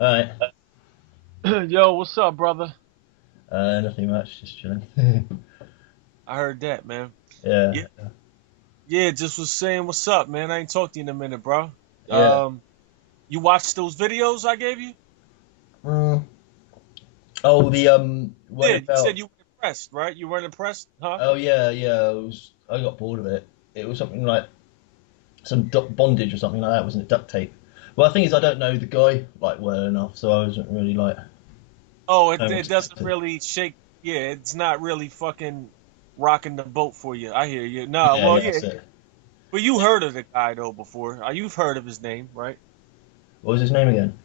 Alright. Yo, what's up, brother? Nothing much, just chilling. I heard that, man. Yeah, Yeah, yeah, just was saying what's up, man. I ain't talked to you in a minute, bro. yeah. Um, you watched those videos I gave you? Mm. Oh, the one Did. You said about. you were impressed, right? You weren't impressed, huh? Oh yeah, yeah. I got bored of it. It was something like some bondage or something like that, wasn't it? Duct tape. Well, the thing is, I don't know the guy like well enough, so I wasn't really like Oh, know it what's doesn't expected. really shake. Yeah, it's not really fucking rocking the boat for you. I hear you. No, Yeah, well, yeah, yeah, that's it. but you heard of the guy though before. You've heard of his name, right? What was his name again?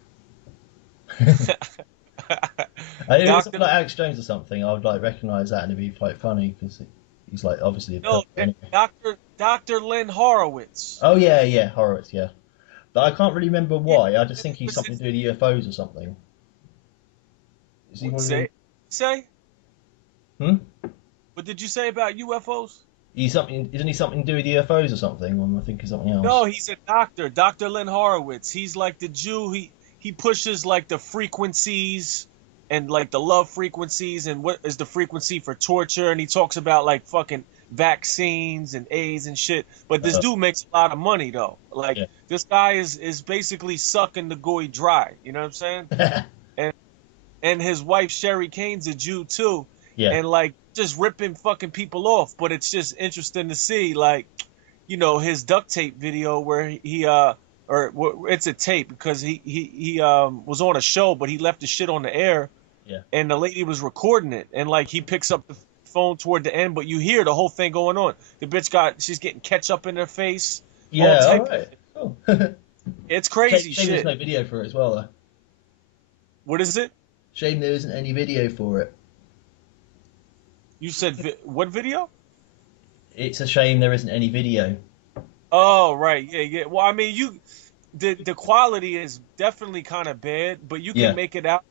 I knew it was something Doctor. like Alex Jones or something. I would like recognize that and it'd be quite funny because he's like obviously a No, pervert anyway. Doctor Lynn Horowitz. Oh yeah, yeah, Horowitz, yeah. But I can't really remember Yeah, why. I just it think he's was something to his. do with UFOs or something. Is he What one of them? say? Hmm? What did you say about UFOs? He's something. Isn't he something to do with UFOs or something? Or am I thinking something No, else? he's a doctor, Dr. Lynn Horowitz. He's like the Jew. He pushes like the frequencies and like the love frequencies and what is the frequency for torture, and he talks about like fucking vaccines and AIDS and shit. But this Uh, dude makes a lot of money though. Like yeah. this guy is basically sucking the goy dry. You know what I'm saying? And and his wife Sherry Kane's a Jew too, Yeah. and like just ripping fucking people off. But it's just interesting to see like his duct tape video where it's a tape because he was on a show but he left the shit on the air Yeah. and the lady was recording it and like he picks up the phone toward the end but you hear the whole thing going on. The bitch she's getting ketchup in her face, all Yeah. All type of right. shit. Cool. It's Shame, crazy shame there's shit. no video for it as well. Though. What is it? Shame there isn't any video for it. You said what video? It's a shame there isn't any video. Oh, right. Yeah, yeah. Well, I mean, the quality is definitely kind of bad, but you can Yeah. make it out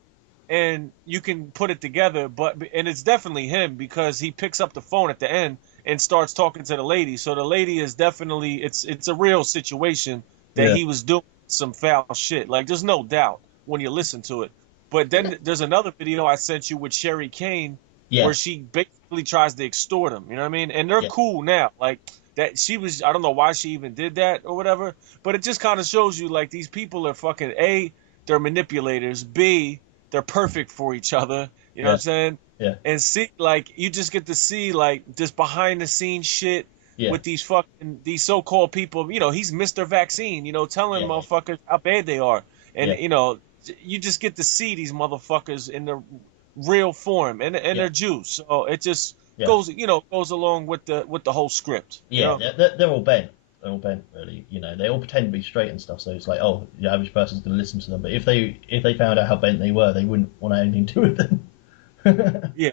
and you can put it together. And it's definitely him because he picks up the phone at the end and starts talking to the lady. So the lady is definitely it's a real situation that Yeah. he was doing some foul shit. Like there's no doubt when you listen to it. But then there's another video I sent you with Sherry Kane where Yeah. she basically tries to extort him. You know what I mean? And they're Yeah. cool now. Like that she was I don't know why she even did that or whatever, but it just kind of shows you like these people are fucking A, they're manipulators, B, they're perfect for each other, you know what Yeah. I'm saying? Yeah. And C, like you just get to see like this behind the scenes shit Yeah. with these so-called people, he's Mr. Vaccine, telling Yeah. Yeah. motherfuckers how bad they are. And Yeah. you just get to see these motherfuckers in the real form and Yeah. they're Jews. So it just Yeah. goes along with the whole script, you Yeah. know? They're all bent. They're all bent, really. They all pretend to be straight and stuff. So it's like, oh, the average person's going to listen to them. But if they found out how bent they were, they wouldn't want anything to do with them. Yeah,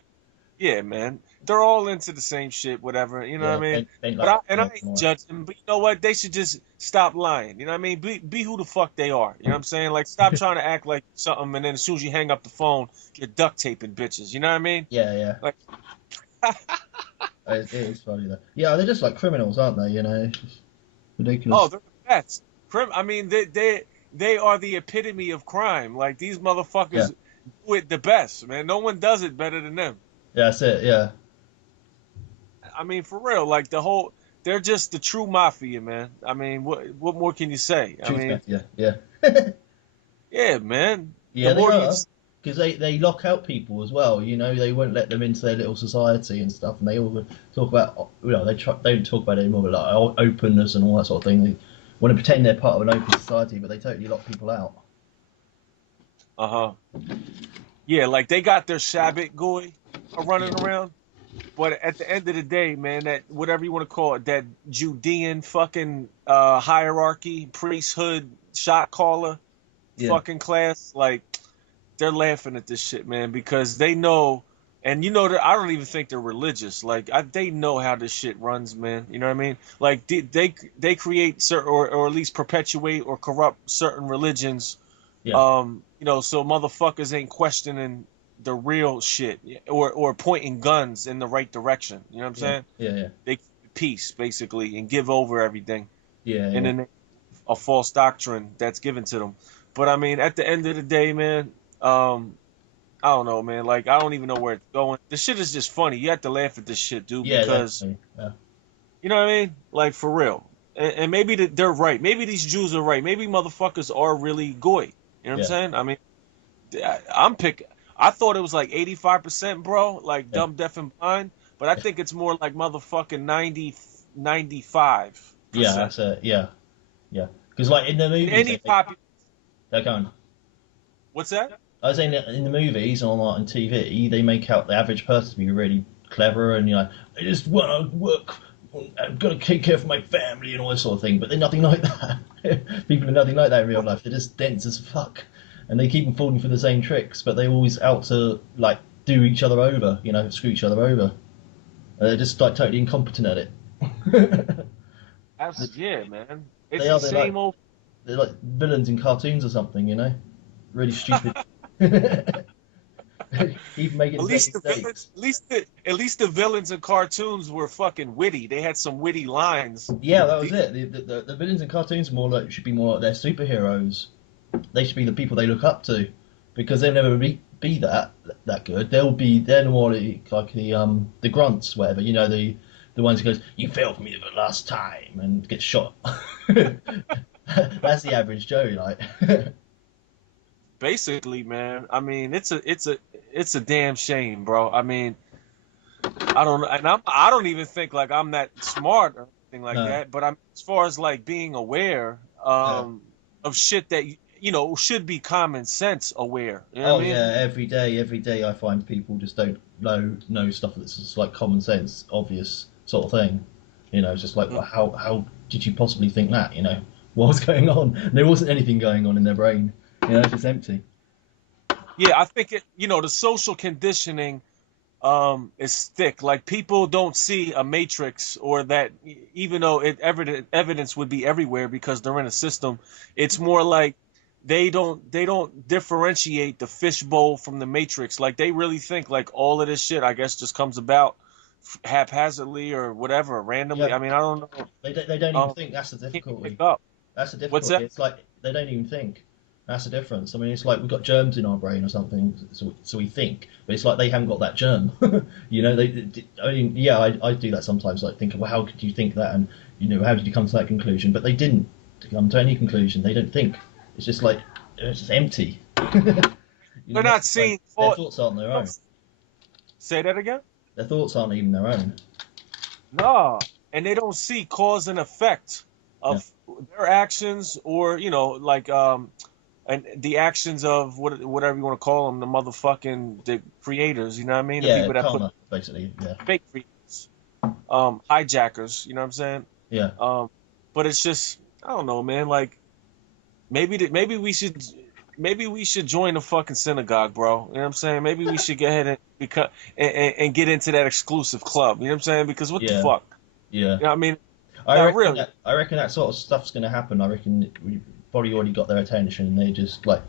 yeah, man. They're all into the same shit, whatever. You know what I Yeah, mean? bent But like I Trump and ain't all that. judging. But you know what? They should just stop lying. You know what I mean? Be who the fuck they are. You know what I'm saying? Like stop trying to act like something, and then as soon as you hang up the phone, you're duct taping bitches. You know what I mean? Yeah, yeah. Like, It is funny though. Yeah, they're just like criminals, aren't they? It's just oh, ridiculous. they're the best. I mean, they are the epitome of crime. Like these Yeah, motherfuckers do it the best, man. No one does it better than them. yeah, that's it. Yeah, I mean, for real, like they're just the true mafia, man. I mean, what more can you say? I truth mean, mafia. Yeah, yeah, man. The yeah, they more you, are because they lock out people as well. They won't let them into their little society and stuff. And they all talk about they don't talk about it anymore, but like openness and all that sort of thing. They want to pretend they're part of an open society, but they totally lock people out. uh-huh, yeah, like they got their Shabbat goy running Yeah, around, but at the end of the day, man, that whatever you want to call it, that Judean fucking hierarchy, priesthood, shot caller, yeah, fucking class, like they're laughing at this shit, man, because they know, and that I don't even think they're religious. Like they know how this shit runs, man. You know what I mean? Like they create certain or at least perpetuate or corrupt certain religions. yeah, So motherfuckers ain't questioning the real shit or pointing guns in the right direction. You know what I'm yeah, saying? yeah, yeah, They keep peace basically and give over everything yeah, in yeah, the name of false doctrine that's given to them. But I mean, at the end of the day, man, I don't know, man. Like, I don't even know where it's going. This shit is just funny. You have to laugh at this shit, dude, Yeah, because definitely. Yeah, you know what I mean? Like, for real. And maybe they're right. Maybe these Jews are right. Maybe motherfuckers are really goy. You know what I'm yeah, saying? I mean, I'm pick. I thought it was like 85%, bro, like yeah, dumb, deaf, and blind. But I think it's more like motherfucking 95%. yeah. That's it. Yeah, yeah. Because like in the In movies, any pop, they're going. what's that? I was saying that in the movies and on TV, they make out the average person to be really clever and I just want to work. I've got to take care of my family and all this sort of thing. But they're nothing like that. People are nothing like that in real life. They're just dense as fuck, and they keep on falling for the same tricks. But they're always out to like do each other over. Screw each other over. They're just like totally incompetent at it. Yeah, man. It's they the are. They're like same old. they're like villains in cartoons or something. Really stupid. Even making At the same least the mistakes. villains, at least the villains in cartoons were fucking witty. They had some witty lines. Yeah, that was The- it. The villains in cartoons should be more like they're superheroes. They should be the people they look up to, because they'll never be that good. They're more like the grunts, whatever. The ones who goes, "You failed for me the last time," and gets shot. That's the average Joe, like. Basically, man. I mean, it's a damn shame, bro. I mean, I don't and I don't even think like I'm that smart or anything like No. that. But I'm as far as like being aware Yeah. of shit that should be common sense aware. You know Oh what I mean? yeah, every day I find people just don't know stuff that's just like common sense, obvious sort of thing. It's just like, well, how did you possibly think that? What was going on? There wasn't anything going on in their brain. It's just empty. Yeah, I think the social conditioning is thick. Like people don't see a matrix or that even though evidence would be everywhere because they're in a system, it's more like they don't differentiate the fishbowl from the matrix. Like they really think like all of this shit I guess just comes about haphazardly or whatever, randomly. Yeah, I mean, I don't know. they don't even Um, think. That's the can't pick difficulty. up. That's the What's difficulty. that? It's like they don't even think. That's the difference. I mean, it's like we've got germs in our brain or something, so we think, but it's like they haven't got that germ. I mean, yeah, I do that sometimes. Like, think, well, how could you think that, and how did you come to that conclusion? But they didn't come to any conclusion. They don't think. It's just like it's just empty. They're not seeing. Their thoughts aren't their own. Say that again. Their thoughts aren't even their own. No, and they don't see cause and effect Yeah, of their actions, or like and the actions of whatever you want to call them, the creators. You know what I mean? The yeah, people that put karma, basically. Yeah, fake creators, hijackers. You know what I'm saying? yeah, But it's just I don't know, man. Like maybe we should join the fucking synagogue, bro. You know what I'm saying? Maybe we should go ahead and become and get into that exclusive club. You know what I'm saying? Because what the yeah, fuck? yeah. You know what I mean? I Not reckon really. that I reckon that sort of stuff's going to happen. I reckon we've probably already got their attention, and they're just like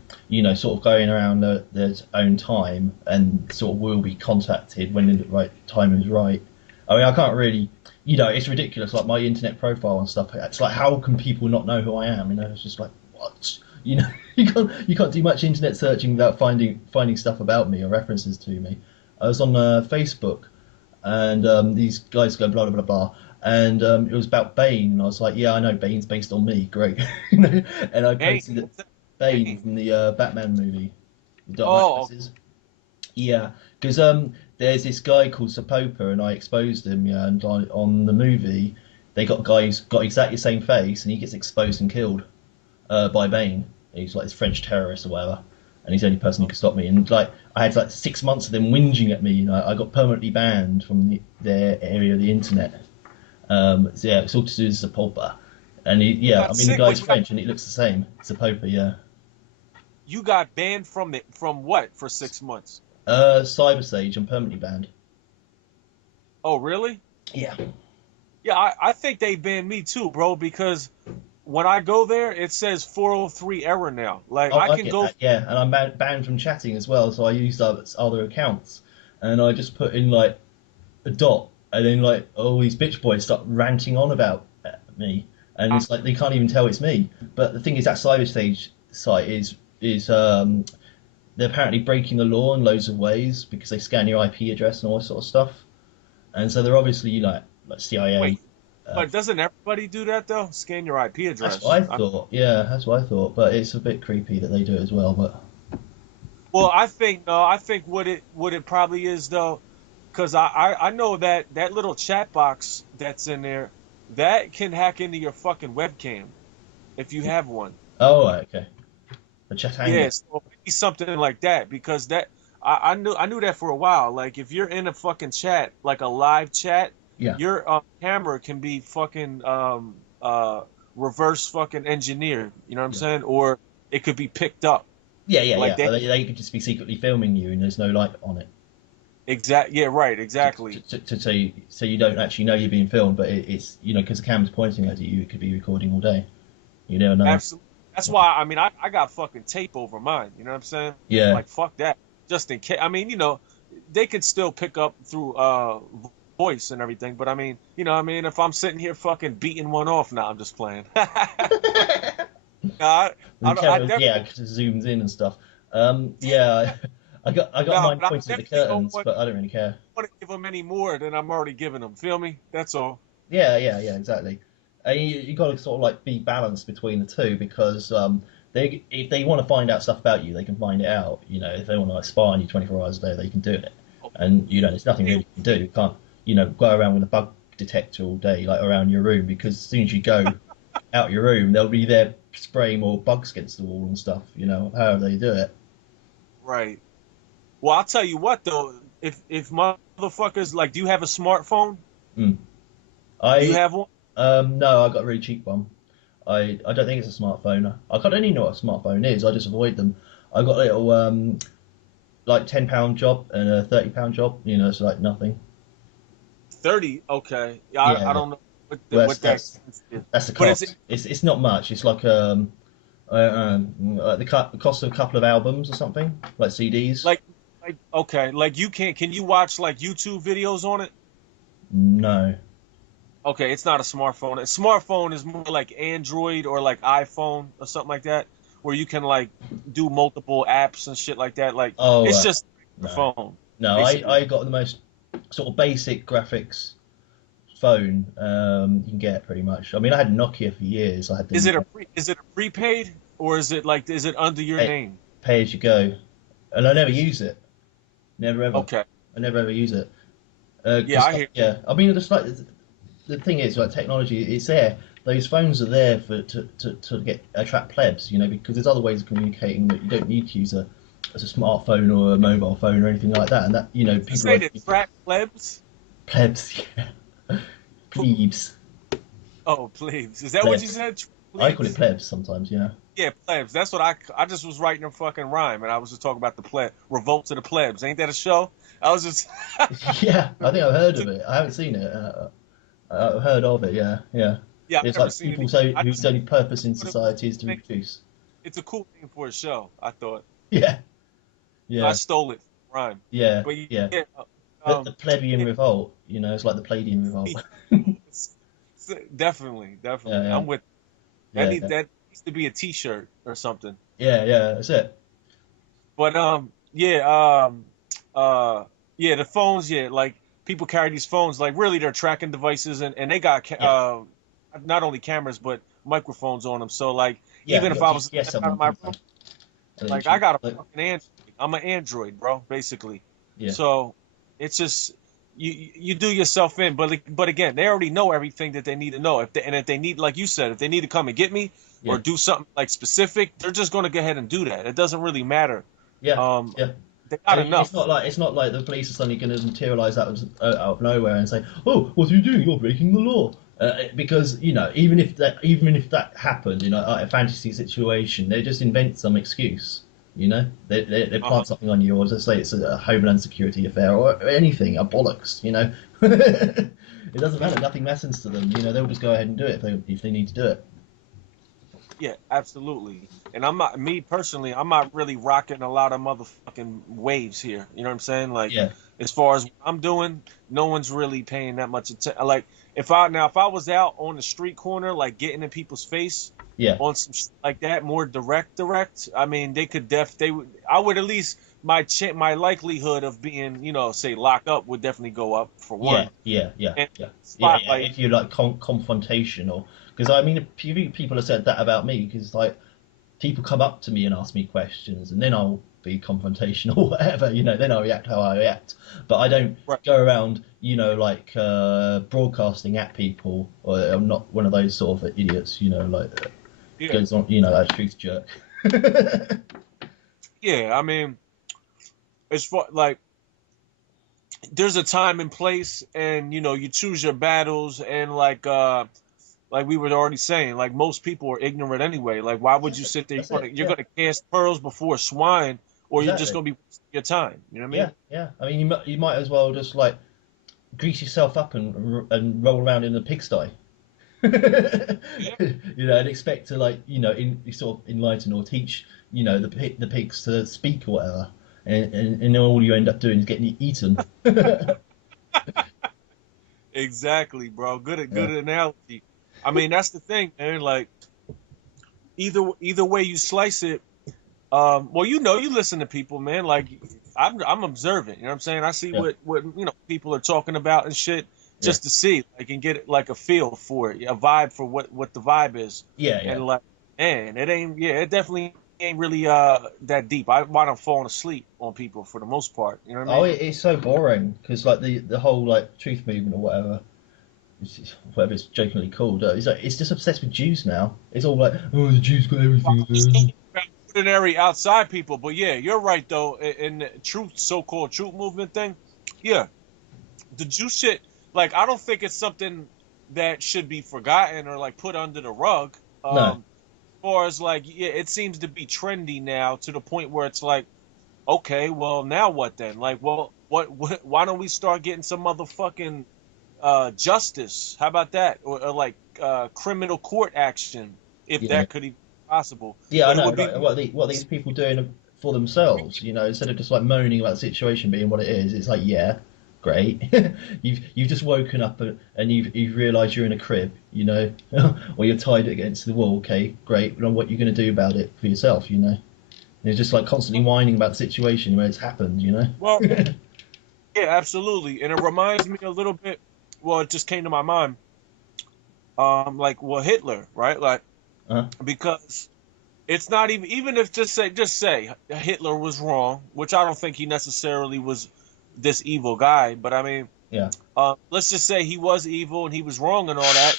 sort of going around their own time, and sort of will be contacted when the right time is right. I mean, I can't really, it's ridiculous. Like my internet profile and stuff. It's like, how can people not know who I am? It's just like, what? You can't do much internet searching without finding stuff about me or references to me. I was on Facebook, and these guys go blah blah blah blah, and it was about Bane, and I was like, yeah, I know Bane's based on me, great. And I Hey, posted it, what's that? Bane Hey. from the Batman movie, the Dark Knight Oh, Rises. Yeah, because there's this guy called Sapopa, and I exposed him. Yeah, and on the movie, they got a guy who's got exactly the same face, and he gets exposed and killed by Bane. He's like this French terrorist or whatever, and he's the only person who could stop me. And like I had like 6 months of them whinging at me. I got permanently banned from their area of the internet. So yeah, it's all to do with Zapopa. And you yeah, I got mean the sick. guy's French and it looks the same. Zapopa, yeah. You got banned from what for 6 months? Cyber Sage, I'm permanently banned. Oh, really? Yeah. Yeah, I think they banned me too, bro, because when I go there, it says 403 error now. Like Oh, I I can get go. that, yeah. And I'm banned from chatting as well, so I used other accounts. And I just put in like a dot, and then like all these bitch boys start ranting on about me. And it's like they can't even tell it's me. But the thing is, that Cyber Stage site is they're apparently breaking the law in loads of ways because they scan your IP address and all that sort of stuff. And so they're obviously like CIA. Wait, but doesn't everybody do that though? Scan your IP That's what address. I thought. Yeah, that's what I thought. But it's a bit creepy that they do it as well. But Well, I think no. I think what it probably is though, because I know that that little chat box that's in there, that can hack into your fucking webcam if you have one. oh, right, okay. The Chattanga. Yes, so maybe something like that because that I knew that for a while. Like if you're in a fucking chat, like a live chat, Yeah, your camera can be fucking reverse fucking engineered. You know what I'm yeah, saying? Or it could be picked up. yeah, yeah, Like yeah. they They could just be secretly filming you, and there's no light on it. yeah, right, To, exactly. so you don't actually know you're being filmed, but it's because the camera's pointing at you, it could be recording all day. You never know. Absolutely. That's why I mean I got fucking tape over mine. You know what I'm saying? Yeah, Like fuck that. Just in case. I mean, they could still pick up through voice and everything, but I mean, I mean, if I'm sitting here fucking beating one off, now I'm just playing. Nah, the I camera, definitely yeah, 'cause it zooms in and stuff. Yeah, I got no, mine but I pointed at the definitely don't curtains, but I don't really care. want to give them any more than I'm already giving them. Feel me? That's all. Yeah, yeah, yeah, exactly. You got to sort of like be balanced between the two because they if they want to find out stuff about you, they can find it out. If they want to like spy on you 24 hours a day, they can do it. And there's nothing really you can do. You can't go around with a bug detector all day like around your room because as soon as you go out your room, they'll be there spraying more bugs against the wall and stuff. However they do it. Right. Well, I'll tell you what though. If motherfuckers like, do you have a smartphone? Mm. Do you I have one? No, I got a really cheap one. I don't think it's a smartphone. I don't even know what a smartphone is. I just avoid them. I got a little like £10 job and a £30 job. It's like nothing. 30. Okay. Yeah, I Yeah, don't know well, what that is, that's the but is it cost. It's not much. It's like the cost of a couple of albums or something, like CDs. like okay, like can you watch like YouTube videos on it? No. Okay, it's not a smartphone. A smartphone is more like Android or like iPhone or something like that, where you can like do multiple apps and shit like that. Like Oh, it's just a no, phone, no. basically. I got the most sort of basic graphics phone you can get pretty much. I mean, I had Nokia for years. I had Is the it a prepaid or is it under your pay, name? pay as you go, and I never use it. Never ever. Okay. I never ever use it. Yeah, 'Cause I hear. yeah, I mean, just like the thing is, like technology, it's there. Those phones are there to get attract plebs, because there's other ways of communicating that you don't need to use as a smartphone or a mobile phone or anything like that. And that You people say like that track plebs? plebs, yeah, plebes, Oh, plebes. Is that what you plebs. said? I call it Plebes? plebs sometimes. Yeah, Yeah, plebs. That's what I just was writing a fucking rhyme, and I was just talking about the revolt to the plebs. Ain't that a show? I was just yeah. I think I've heard of it. I haven't seen it. I've heard of it. Yeah, yeah. yeah, I've It's never like seen it people either. say I whose just only purpose in thought it was a society is cool to name. reproduce. It's a cool name for a show. I thought Yeah, I yeah, stole it from rhyme, yeah, but yeah. yeah, The plebeian yeah, revolt, it's like the Palladian revolt. definitely, Yeah, definitely. yeah, I'm with yeah, yeah, that needs to be a T-shirt or something. yeah, yeah. That's it. But yeah, uh, yeah, the phones, yeah, like people carry these phones, like really they're tracking devices, and they got Yeah, not only cameras but microphones on them. So like yeah. even You if got I was GPS on out of them, my haven't room, they? And then like I you, got a fucking Android. I'm an Android, bro, basically. yeah, So it's just you do yourself in, but again, they already know everything that they need to know. If they need, like you said, if they need to come and get me or yeah, do something like specific, they're just going to go ahead and do that. It doesn't really matter. yeah, Um, yeah. they got And it's enough. not like the police are suddenly going to materialize out of nowhere and say, "Oh, what are you doing? You're breaking the law." Because even if that happened, like a fantasy situation, they just invent some excuse. They Uh-huh. plant something on you, or just say it's a homeland security affair or anything, a bollocks. It doesn't matter. Nothing matters to them. They'll just go ahead and do it if they need to do it. Yeah, absolutely. And I'm not, me personally, I'm not really rocking a lot of motherfucking waves here. You know what I'm saying? Like, Yeah, as far as what I'm doing, no one's really paying that much attention. Like, if I was out on the street corner, like getting in people's face, Yeah. on some shit like that, more direct. I mean, they could they would. I would at least my likelihood of being, say locked up would definitely go up for Yeah, one. yeah, yeah, And yeah, yeah, yeah. spotlight, If you like confrontational, because I mean, a few people have said that about me. Because like people come up to me and ask me questions, and then I'll be confrontational, or whatever. Then I'll react how I react. But I don't right? go around, like broadcasting at people, or I'm not one of those sort of idiots. Like Yeah, goes on, that truth jerk. yeah. I mean, it's like there's a time and place, and you choose your battles, and like we were already saying, like most people are ignorant anyway. Like, why would you sit there? That's it. You're Yeah, gonna cast pearls before swine, or you're just exactly. gonna be wasting your time. You know what I Yeah, mean? yeah. I mean, you might as well just like grease yourself up and roll around in a pigsty. Yeah. And expect to like sort of enlighten or teach the pigs to speak or whatever, and then all you end up doing is getting eaten. Exactly, bro. Yeah, Good analogy. I mean, that's the thing, man. Like either way you slice it, well, you listen to people, man. Like I'm observant. You know what I'm saying? I see yeah, what people are talking about and shit, yeah, just to see, like, and get like a feel for it, a vibe for what the vibe is, yeah, yeah. and like, man, it ain't. Yeah, it definitely ain't really that deep. I wind up falling asleep on people for the most part. You know what I Oh, mean? it's so boring because like the whole like truth movement or whatever. Whatever it's jokingly called, it's just obsessed with Jews now. It's all like, oh, the Jews got everything. Ordinary outside people, but yeah, you're right though. In the truth, so-called truth movement thing, yeah, the Jew shit, like I don't think it's something that should be forgotten or like put under the rug. No, As far as like, yeah, it seems to be trendy now to the point where it's like, okay, well now what then? Like, well, what why don't we start getting some motherfucking justice? How about that? Or like criminal court action, if yeah, that could even be possible. yeah, I But it know. would be Like what these people doing for themselves, instead of just like moaning about the situation being what it is. It's like, yeah, great. You've just woken up and you've realised you're in a crib, or you're tied against the wall. Okay, great. But what you're going to do about it for yourself. It's just like constantly whining about the situation where it's happened. well, yeah, absolutely. And it reminds me a little bit, well, it just came to my mind, like, well, Hitler, right? Like, uh because it's not even if just say Hitler was wrong, which I don't think he necessarily was this evil guy, but I mean, Yeah, let's just say he was evil and he was wrong and all that.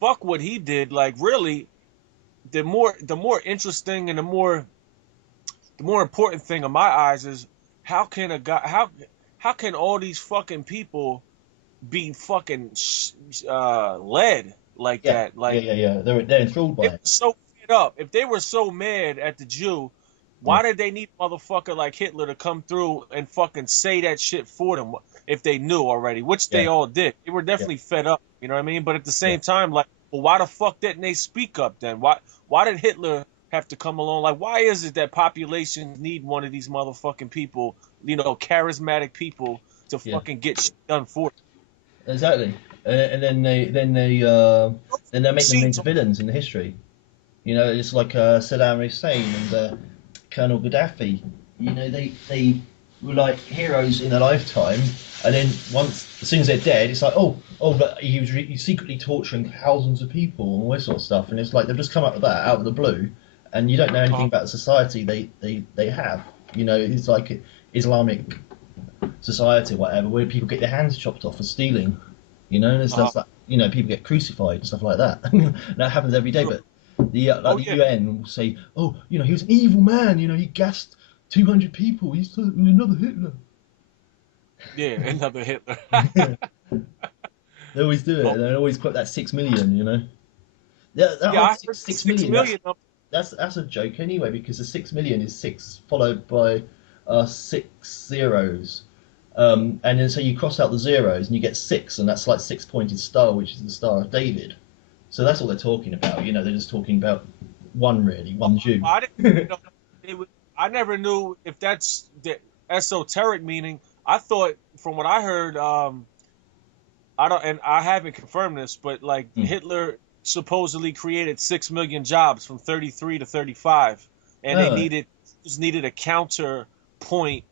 Fuck what he did. Like, really, the more interesting and the more important thing in my eyes is how can a guy how can all these fucking people be fucking led like yeah, that? yeah, Like, yeah, yeah. They're enthralled they by were it. so fed up. If they were so mad at the Jew, Yeah, why did they need a motherfucker like Hitler to come through and fucking say that shit for them if they knew already, which they yeah, all did. They were yeah, definitely fed up, you know what I mean? But at the yeah, same time, like, well, why the fuck didn't they speak up then? Why did Hitler have to come along? Like, why is it that populations need one of these motherfucking people, charismatic people to yeah. fucking get shit done for Exactly. And then they make them them? into villains in the history. It's like Saddam Hussein and Colonel Gaddafi. They were like heroes in their lifetime, and then as soon as they're dead, it's like, oh, but he's secretly torturing thousands of people and all this sort of stuff. And it's like they've just come up with that out of the blue, and you don't know anything about the society they have. It's like Islamic society or whatever, where people get their hands chopped off for stealing. And Uh, stuff like people get crucified and stuff like that. That happens every day. true. But the Oh the yeah, UN will say, oh, he was an evil man. He gassed 200 people. He was another Hitler. yeah, another Hitler. They always do it, Oh, and they always quote that 6 million. That yeah, whole I heard six, the six six million. million of That's a joke anyway, because the 6 million is six followed by six zeros. And then so you cross out the zeros and you get six, and that's like six pointed star, which is the Star of David. So that's all they're talking about. They're just talking about one, really, one Jew. I didn't know it was, I never knew if that's the esoteric meaning. I thought from what I heard, I don't, and I haven't confirmed this, but like Hmm. Hitler. supposedly created 6 million jobs from 33 to 35, and they Oh, needed a counterpoint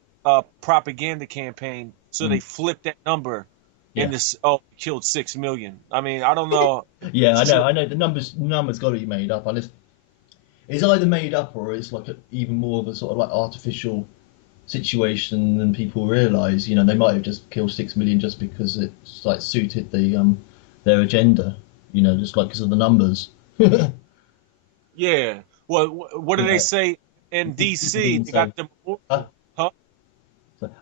propaganda campaign, so they mm, flipped that number, and yeah, this killed 6 million. I mean, I don't know. yeah. It's true. I know. The numbers got to be made up. It's either made up or it's like even more of a sort of like artificial situation than people realise. They might have just killed 6 million just because it's like suited their agenda. Just like because of the numbers. you Yeah. Well, what do they know, say in people DC? being They so. got them. Huh? Huh?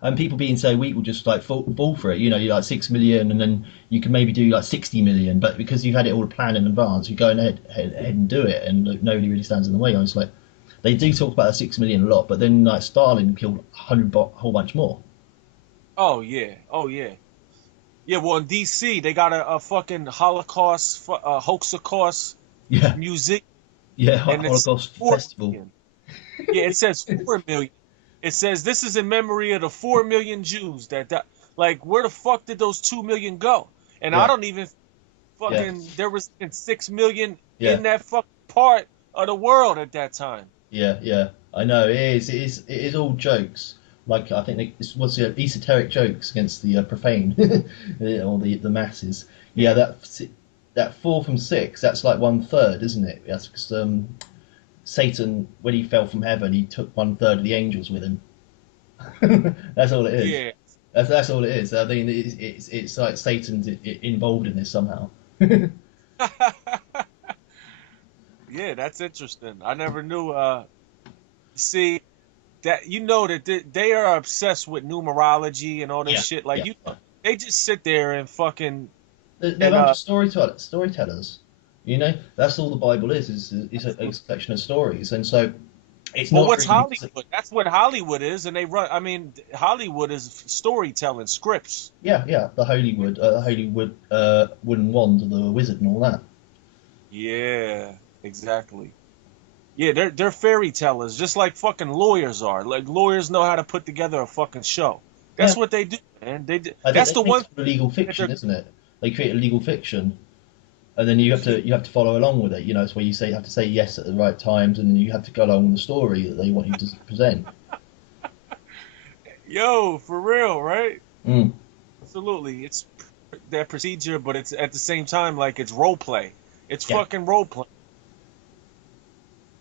And people being so weak will just like fall for it. You're like 6 million, and then you can maybe do like 60 million, but because you've had it all planned in advance, you go ahead and do it, and like, nobody really stands in the way. I was like, they do talk about the 6 million a lot, but then like Stalin killed a whole bunch more. Oh yeah. Oh yeah. Yeah. Well, in DC, they got a fucking Holocaust, Hoaxacost Yeah, music, yeah, and it's Holocaust 4 million. festival. Yeah, it says 4 million. It says this is in memory of the 4 million Jews that died. Like, where the fuck did those 2 million go? And I Yeah, don't even yeah, fucking there was 6 million yeah, in that fucking part of the world at that time. yeah. I know it is. It is all jokes. Like I think it's what's the esoteric jokes against the profane or the masses. Yeah, that 4 from 6. That's like 1/3, isn't it? That's because Satan, when he fell from heaven, he took 1/3 of the angels with him. That's all it is. Yeah. That's all it is. I mean, it's like Satan's involved in this somehow. Yeah, that's interesting. I never knew see that that they are obsessed with numerology and all this Yeah, shit. Like yeah. you they just sit there and fucking They're a and bunch of storytellers. That's all the Bible is a collection of stories, and so it's well, not what's really because Hollywood? That's what Hollywood is, and they run. I mean, Hollywood is storytelling scripts. yeah, the Hollywood wooden wand of the wizard and all that. Yeah, exactly. Yeah, they're fairy tellers, just like fucking lawyers are. Like lawyers know how to put together a fucking show. Yeah, That's what they do, man. I That's the think one it's thing for legal that fiction, they're isn't it? They create a legal fiction, and then you have to follow along with it. It's where you have to say yes at the right times, and you have to go along with the story that they want you to present. yo for real, right? Mm. Absolutely, it's that procedure, but it's at the same time like it's role play. It's Yeah, fucking role play,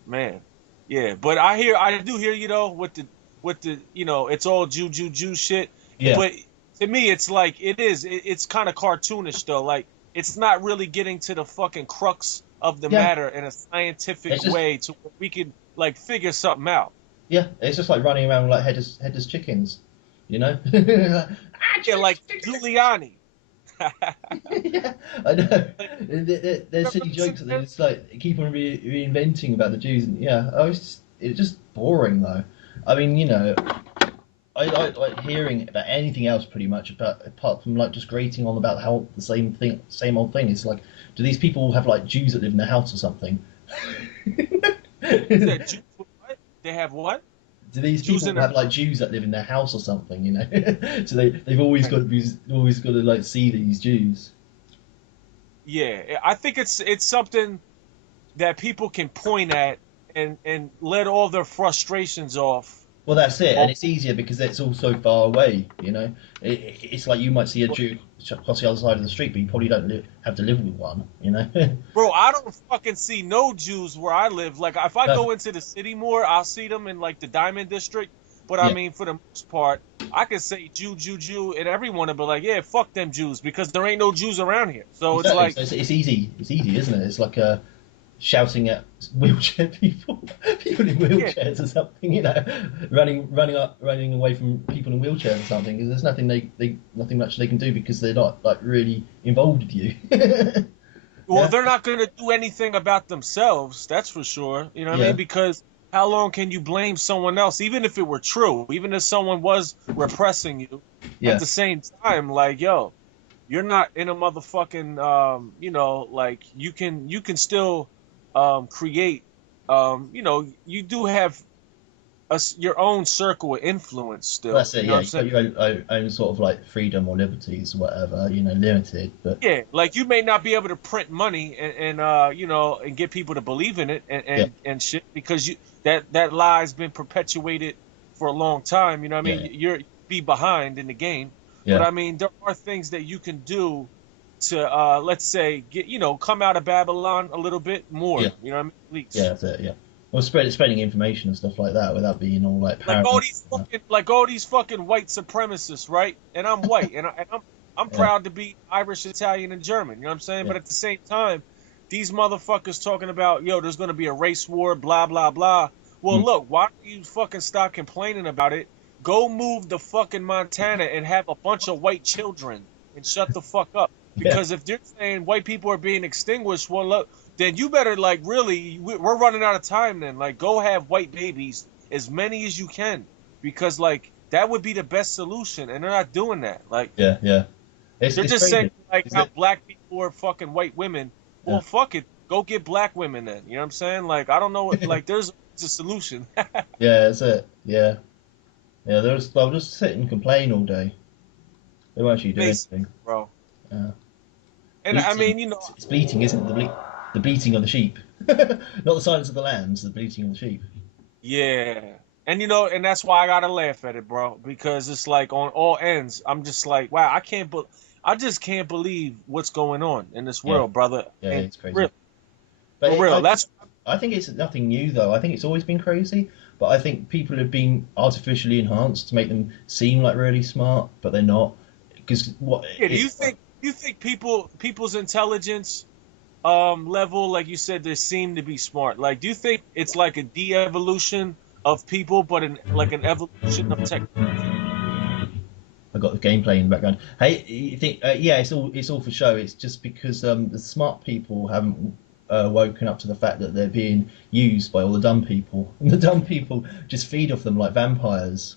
man. Yeah, but I do hear with the it's all Jew shit. yeah, But to me, it's like it's kind of cartoonish though. Like it's not really getting to the fucking crux of the yeah. matter in a scientific It's just way to where we can like figure something out. Yeah, it's just like running around like headless chickens, you know. Ah, Yeah, like chickens. Giuliani. Yeah, I know. Like, They're silly jokes that they just like keep on reinventing about the Jews, and yeah, it's just boring though. I mean, I like hearing about anything else pretty much apart from like just grating on about how the same old thing. It's like, do these people have like Jews that live in their house or something? you said Jews with what? They have what? Do these Jews people in their have like Jews that live in their house or something? So they've always got to like see these Jews. Yeah, I think it's something that people can point at and let all their frustrations off. Well, that's it, and off. it's easier because it's all so far away. It's like you might see a Jew across the other side of the street, but you probably don't have to live with one. Bro, I don't fucking see no Jews where I live. Like if I No, go into the city more, I'll see them in like the Diamond District. But I yeah, mean, for the most part, I can say Jew, and everyone will be like, yeah, fuck them Jews because there ain't no Jews around here. So it's exactly. like, So it's easy. It's easy, isn't it? It's like shouting at wheelchair people, people in yeah, wheelchairs or something. Running away from people in wheelchairs or something. Because there's nothing much they can do because they're not like really involved with you. well, Yeah, they're not going to do anything about themselves. That's for sure. You know what I yeah, mean? Because how long can you blame someone else, even if it were true, even if someone was repressing you? At yeah. the same time, like, yo, you're not in a motherfucking, like you can still create, you do have your own circle of influence still. That's it. You know what Yeah, I'm you saying? got your own sort of like freedom or liberties, whatever. You know, limited, but Yeah, like you may not be able to print money and and get people to believe in it yeah, and shit because that lie's been perpetuated for a long time. You know what I yeah, mean? yeah, You're be behind in the game, but yeah, I mean there are things that you can do to let's say get come out of Babylon a little bit yeah, more. You know what I mean? At yeah. least. That's it. Yeah. Well, spreading information and stuff like that without being all like paranoid. Like all these fucking white supremacists, right? And I'm white, I'm Yeah, proud to be Irish, Italian, and German. You know what I'm saying? yeah, But at the same time, these motherfuckers talking about there's gonna be a race war, blah blah blah. Well, mm, look, why don't you fucking stop complaining about it? Go move to fucking Montana and have a bunch of white children and shut the fuck up. yeah, Because if they're saying white people are being extinguished, well, look, then you better like really, we're running out of time. Then like go have white babies as many as you can because like that would be the best solution and they're not doing that like yeah, yeah. they're It's just saying crazy. like Is how it? black people are fucking white women. Yeah. Well, fuck it, go get black women then, you know what I'm saying? Like I don't know what, like there's a solution. Yeah, that's it. Yeah, yeah. They'll just sit and complain all day. They won't actually do Basically, anything. bro. Yeah. And I Bleating. mean, It's bleating, isn't it? The bleating of the sheep, not the silence of the lambs. The bleating of the sheep. yeah. And and that's why I gotta laugh at it, bro, because it's like on all ends, I'm just like, wow, I just can't believe what's going on in this Yeah, world, brother. yeah, And it's crazy. real, for real, that's I think it's nothing new though. I think it's always been crazy, but I think people have been artificially enhanced to make them seem like really smart, but they're not. Because what yeah. Do it, you think people's intelligence level, like you said, they seem to be smart. Like, do you think it's like a de-evolution of people, but like an evolution of technology? I got the gameplay in the background. Hey, you think? Yeah, it's all for show. It's just because the smart people haven't woken up to the fact that they're being used by all the dumb people, and the dumb people just feed off them like vampires.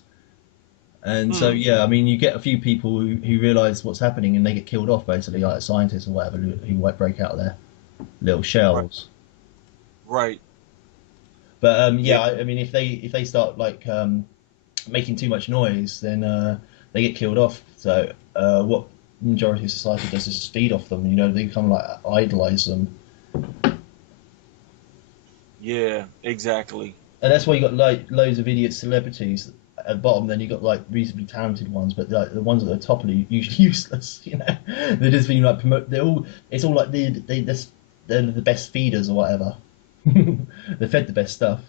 And so, Hmm. yeah, I mean, you get a few people who realise what's happening and they get killed off, basically, like scientists or whatever, who might break out of their little Right. shells. Right. But Yeah. yeah, I mean, if they start like making too much noise, then they get killed off. So what majority of society does is just feed off them. You know, they kind of like idolize them, Yeah. Exactly. and that's why you got like loads of idiot celebrities at the bottom. Then you got like reasonably talented ones, but like the ones at the top are usually useless. You know, they're just being like promote. They're all. It's all like they're the best feeders or whatever. They're fed the best stuff.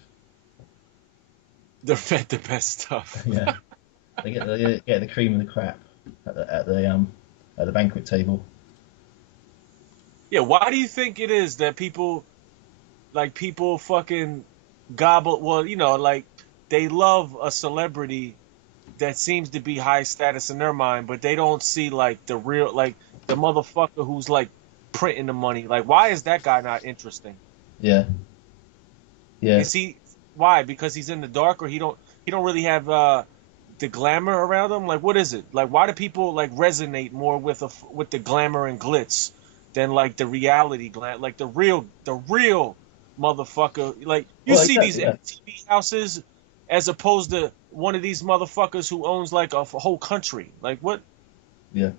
They're fed the best stuff. Yeah, they get the cream of the crap at the banquet table. Yeah. Why do you think it is that people fucking gobble? Well, like they love a celebrity that seems to be high status in their mind, but they don't see like the real, like the motherfucker who's like printing the money. Like, why is that guy not interesting? Yeah, yeah. Is he why? Because he's in the dark, or he don't really have the glamour around him. Like, what is it? Like, why do people like resonate more with the glamour and glitz than like the reality like the real motherfucker? Like, you Well, see these exactly. Yeah, MTV houses as opposed to one of these motherfuckers who owns like a whole country. Like, what? yeah,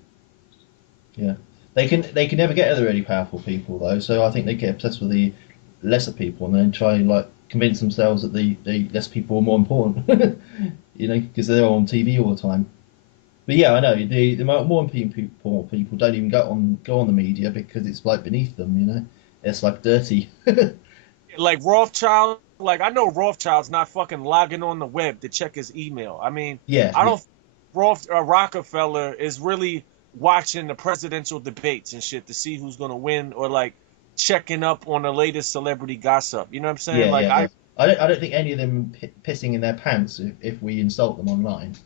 yeah. They can never get to the really powerful people though, so I think they get obsessed with the lesser people and then try and like convince themselves that the less people are more important. You know, because they're on TV all the time. But yeah, I know the more people don't even go on the media because it's like beneath them. You know, it's like dirty. Like Rothschild, like I know Rothschild's not fucking logging on the web to check his email. I mean, Yeah, I yeah, don't Rockefeller is really watching the presidential debates and shit to see who's gonna win or like checking up on the latest celebrity gossip. You know what I'm saying? yeah, Like yeah, yeah. I don't think any of them pissing in their pants if we insult them online.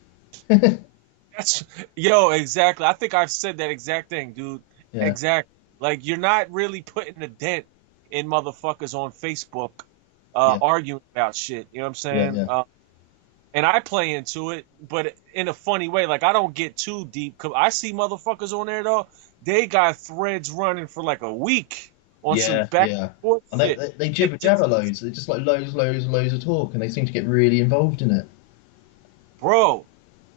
that's yo, exactly. I think I've said that exact thing, dude. Yeah, Exactly. Like you're not really putting a dent in motherfuckers on Facebook yeah, arguing about shit. You know what I'm yeah, saying? yeah, And I play into it, but in a funny way. Like I don't get too deep. Cause I see motherfuckers on there though. They got threads running for like a week on some Yeah, back yeah. and forth And shit. they They jibber just, jabber loads. They're just like loads of talk, and they seem to get really involved in it. bro,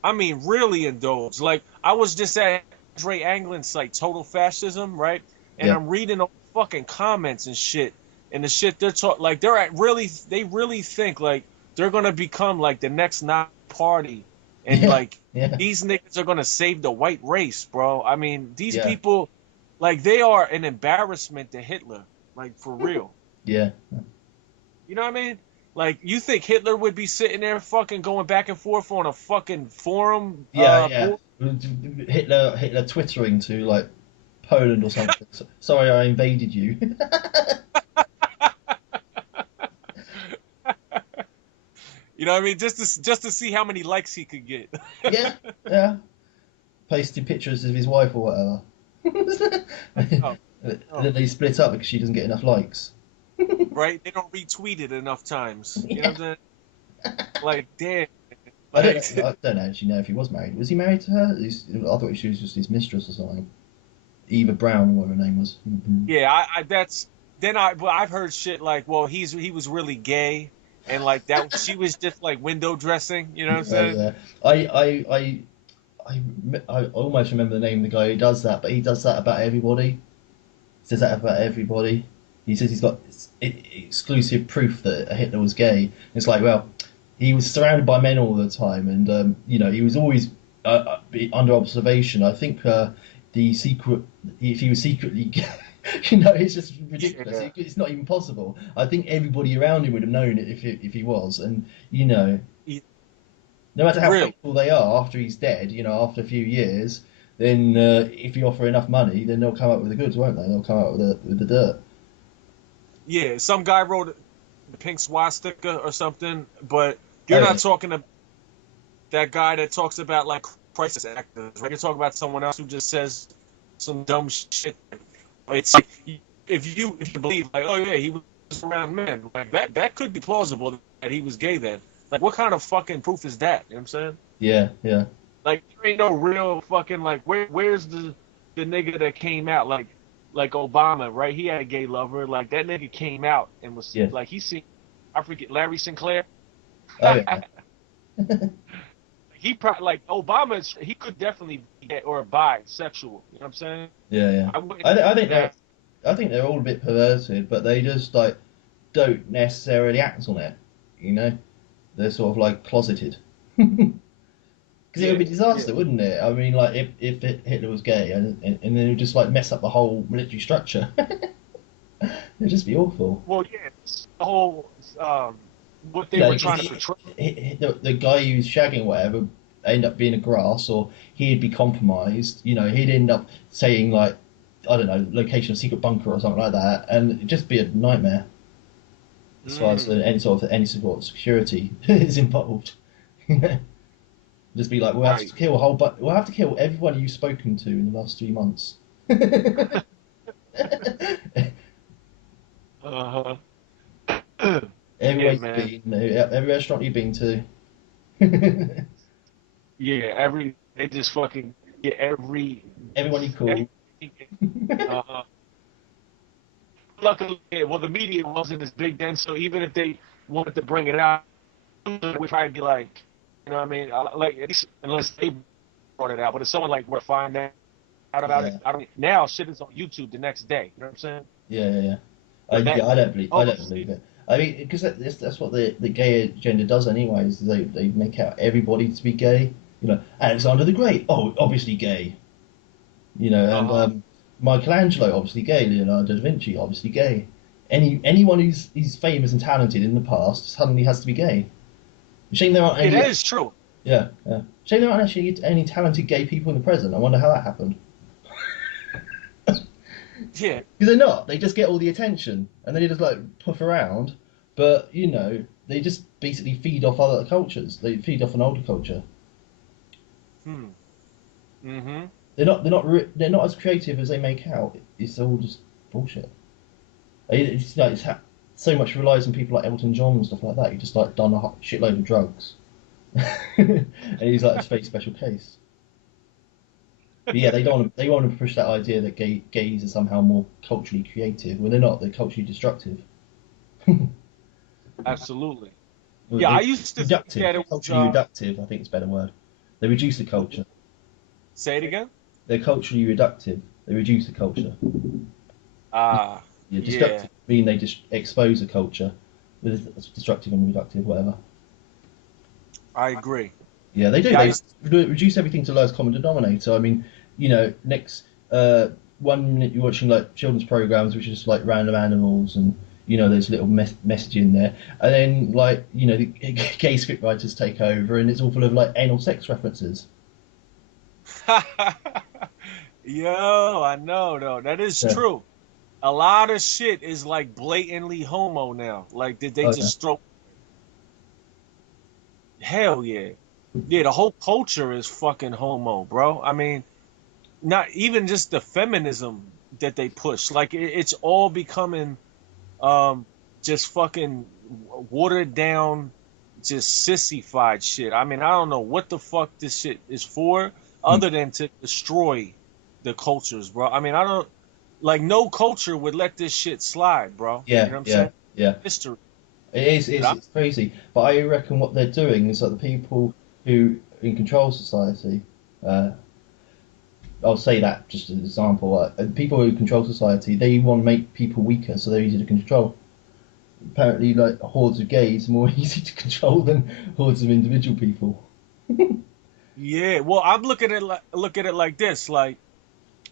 I mean, really indulge. Like, I was just at Dre Anglin's site, Total Fascism, right? And Yeah, I'm reading all the fucking comments and shit, and the shit they're talking, like, they're at really, they really think like they're gonna become like the next Nazi party, and yeah, like yeah, these niggas are gonna save the white race, bro. I mean, these yeah, people, like, they are an embarrassment to Hitler, like for real. yeah, You know what I mean? Like, you think Hitler would be sitting there fucking going back and forth on a fucking forum yeah, yeah. board? Hitler twittering to like Poland or something. Sorry, I invaded you. You know what I mean? Just to see how many likes he could get. Yeah, yeah. Posted pictures of his wife or whatever. Oh, And oh, then they split up because she doesn't get enough likes. right? They don't retweet it enough times. You know Yeah. what I'm saying? Like, damn. I don't Like, know. I don't actually know if he was married. Was he married to her? I thought she was just his mistress or something. Eva Brown, or whatever her name was. yeah, I that's but I've heard shit like, well, he was really gay, and like that she was just like window dressing. You know what I'm Yeah, saying? yeah. I, I, I, I almost remember the name of the guy who does that, but he does that about everybody. He says that about everybody. He says he's got exclusive proof that Hitler was gay. It's like, well, he was surrounded by men all the time, and he was always under observation. I think the secret, if he was secretly gay, it's just ridiculous. Yeah. It's not even possible. I think everybody around him would have known it if he was, and you know. Yeah, No matter how real. faithful they are after he's dead, after a few years, then if you offer enough money, then they'll come up with the goods, won't they? They'll come up with the dirt. Yeah, some guy wrote the pink swastika or something, but Oh you're yeah, not talking about that guy that talks about like crisis actors, right? You're talking about someone else who just says some dumb shit. It's like, if you believe like, oh yeah, he was around men, like that could be plausible that he was gay then. Like, what kind of fucking proof is that? You know what I'm saying? yeah, yeah, Like, there ain't no real fucking like where's the nigga that came out like Obama, right? He had a gay lover. Like, that nigga came out and was yeah. like, he seen, I forget, Larry Sinclair. Oh yeah, He probably, like, he could definitely be gay or bisexual. You know what I'm saying? yeah, yeah. I wouldn't I say think that. I think they're all a bit perverted, but they just like don't necessarily act on it. You know, they're sort of like closeted. Because it would Yeah, be yeah. disaster, wouldn't it? I mean, like if Hitler was gay, and then it would just like mess up the whole military structure. It'd just be awful. Well, yeah, it's the whole what they were Because trying to portray. the guy who's shagging whatever end up being a grass, or he'd be compromised. He'd end up saying like, I don't know, location of secret bunker or something like that, and it'd just be a nightmare as far as Mm, any sort of security is involved. Just be like, we'll have to right. kill a whole, but we'll have to kill everyone you've spoken to in the last 3 months. Uh huh. Everywhere Yeah, you've man. been, every restaurant you've been to. Yeah, they just fucking get Everyone you call. every. Uh, luckily, yeah, well, the media wasn't as big then, so even if they wanted to bring it out, we'd probably be like, you know what I mean? Like, at least unless they brought it out. But if someone like were to find out about it, Yeah, I don't now shit is on YouTube the next day. You know what I'm saying? yeah, yeah, yeah. So that, Yeah, I don't almost, believe it. I mean, because that's what the gay agenda does anyway. Is they make out everybody to be gay. Alexander the Great, oh, obviously gay. And uh-huh. Michelangelo, obviously gay. Leonardo da Vinci, obviously gay. Anyone who's famous and talented in the past suddenly has to be gay. Shame there aren't Yeah, any. that is true. Yeah, yeah. Shame there aren't actually any talented gay people in the present. I wonder how that happened. Yeah, Because they're not. They just get all the attention and they just like puff around. But they just basically feed off other cultures. They feed off an older culture. hmm, mm-hmm. They're not as creative as they make out. It's all just bullshit. So much relies on people like Elton John and stuff like that. He just like done a shitload of drugs, and he's like a very special case. But yeah, they want to push that idea that gays are somehow more culturally creative. Well, they're not. They're culturally destructive. Absolutely. Well, Yeah, I they used to think reductive, that it was. culturally reductive. I think it's a better word. They reduce the culture. Say it again. They're culturally reductive. They reduce the culture. Ah, Yeah, yeah. destructive mean they just expose the culture. With destructive and reductive, whatever. I agree. Yeah, they do. Yeah, I They used. reduce everything to lowest common denominator. I mean, next one minute you're watching like children's programs, which is like random animals, and there's little message in there, and then like the gay scriptwriters take over, and it's all full of like anal sex references. Yo, I know though. That is Yeah. true. A lot of shit is like blatantly homo now. Like did they Oh yeah. just throw hell yeah. Yeah, the whole culture is fucking homo, bro. I mean, not even just the feminism that they push. Like it's all becoming um just fucking watered down, just sissified shit. I mean, I don't know what the fuck this shit is for, Hmm. other than to destroy the cultures, bro. I mean, I don't like no culture would let this shit slide, bro. You Yeah, know what I'm yeah, saying? yeah. History. It is. But I, It's crazy. But I reckon what they're doing is that the people who in control society. Uh, I'll say that just as an example. People who control society, they want to make people weaker, so they're easy to control. Apparently, like hordes of gays are more easy to control than hordes of individual people. yeah, well, I'm looking at look at it like this, like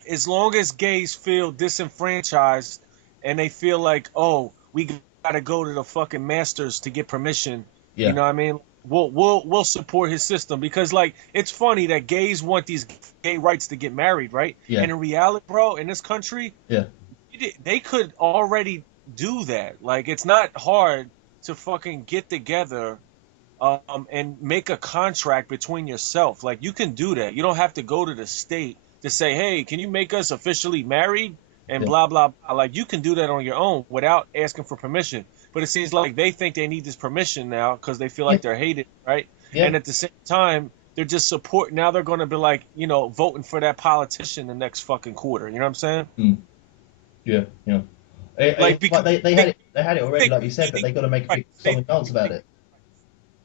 as long as gays feel disenfranchised and they feel like, oh, we gotta go to the fucking masters to get permission, you Yeah, know what I mean? We'll support his system because like it's funny that gays want these gay rights to get married, right? yeah, And in reality, bro, in this country, yeah, they could already do that. Like it's not hard to fucking get together and make a contract between yourself. Like you can do that. You don't have to go to the state to say, "Hey, can you make us officially married?" and yeah, blah blah blah. Like you can do that on your own without asking for permission. But it seems like they think they need this permission now because they feel yeah, like they're hated, right? yeah, And at the same time, they're just support. Now they're going to be like, voting for that politician the next fucking quarter. You know what I'm saying? mm, yeah, yeah. Like It's like because they had it already, they like you said, but think they got to make a right. big song and dance about it.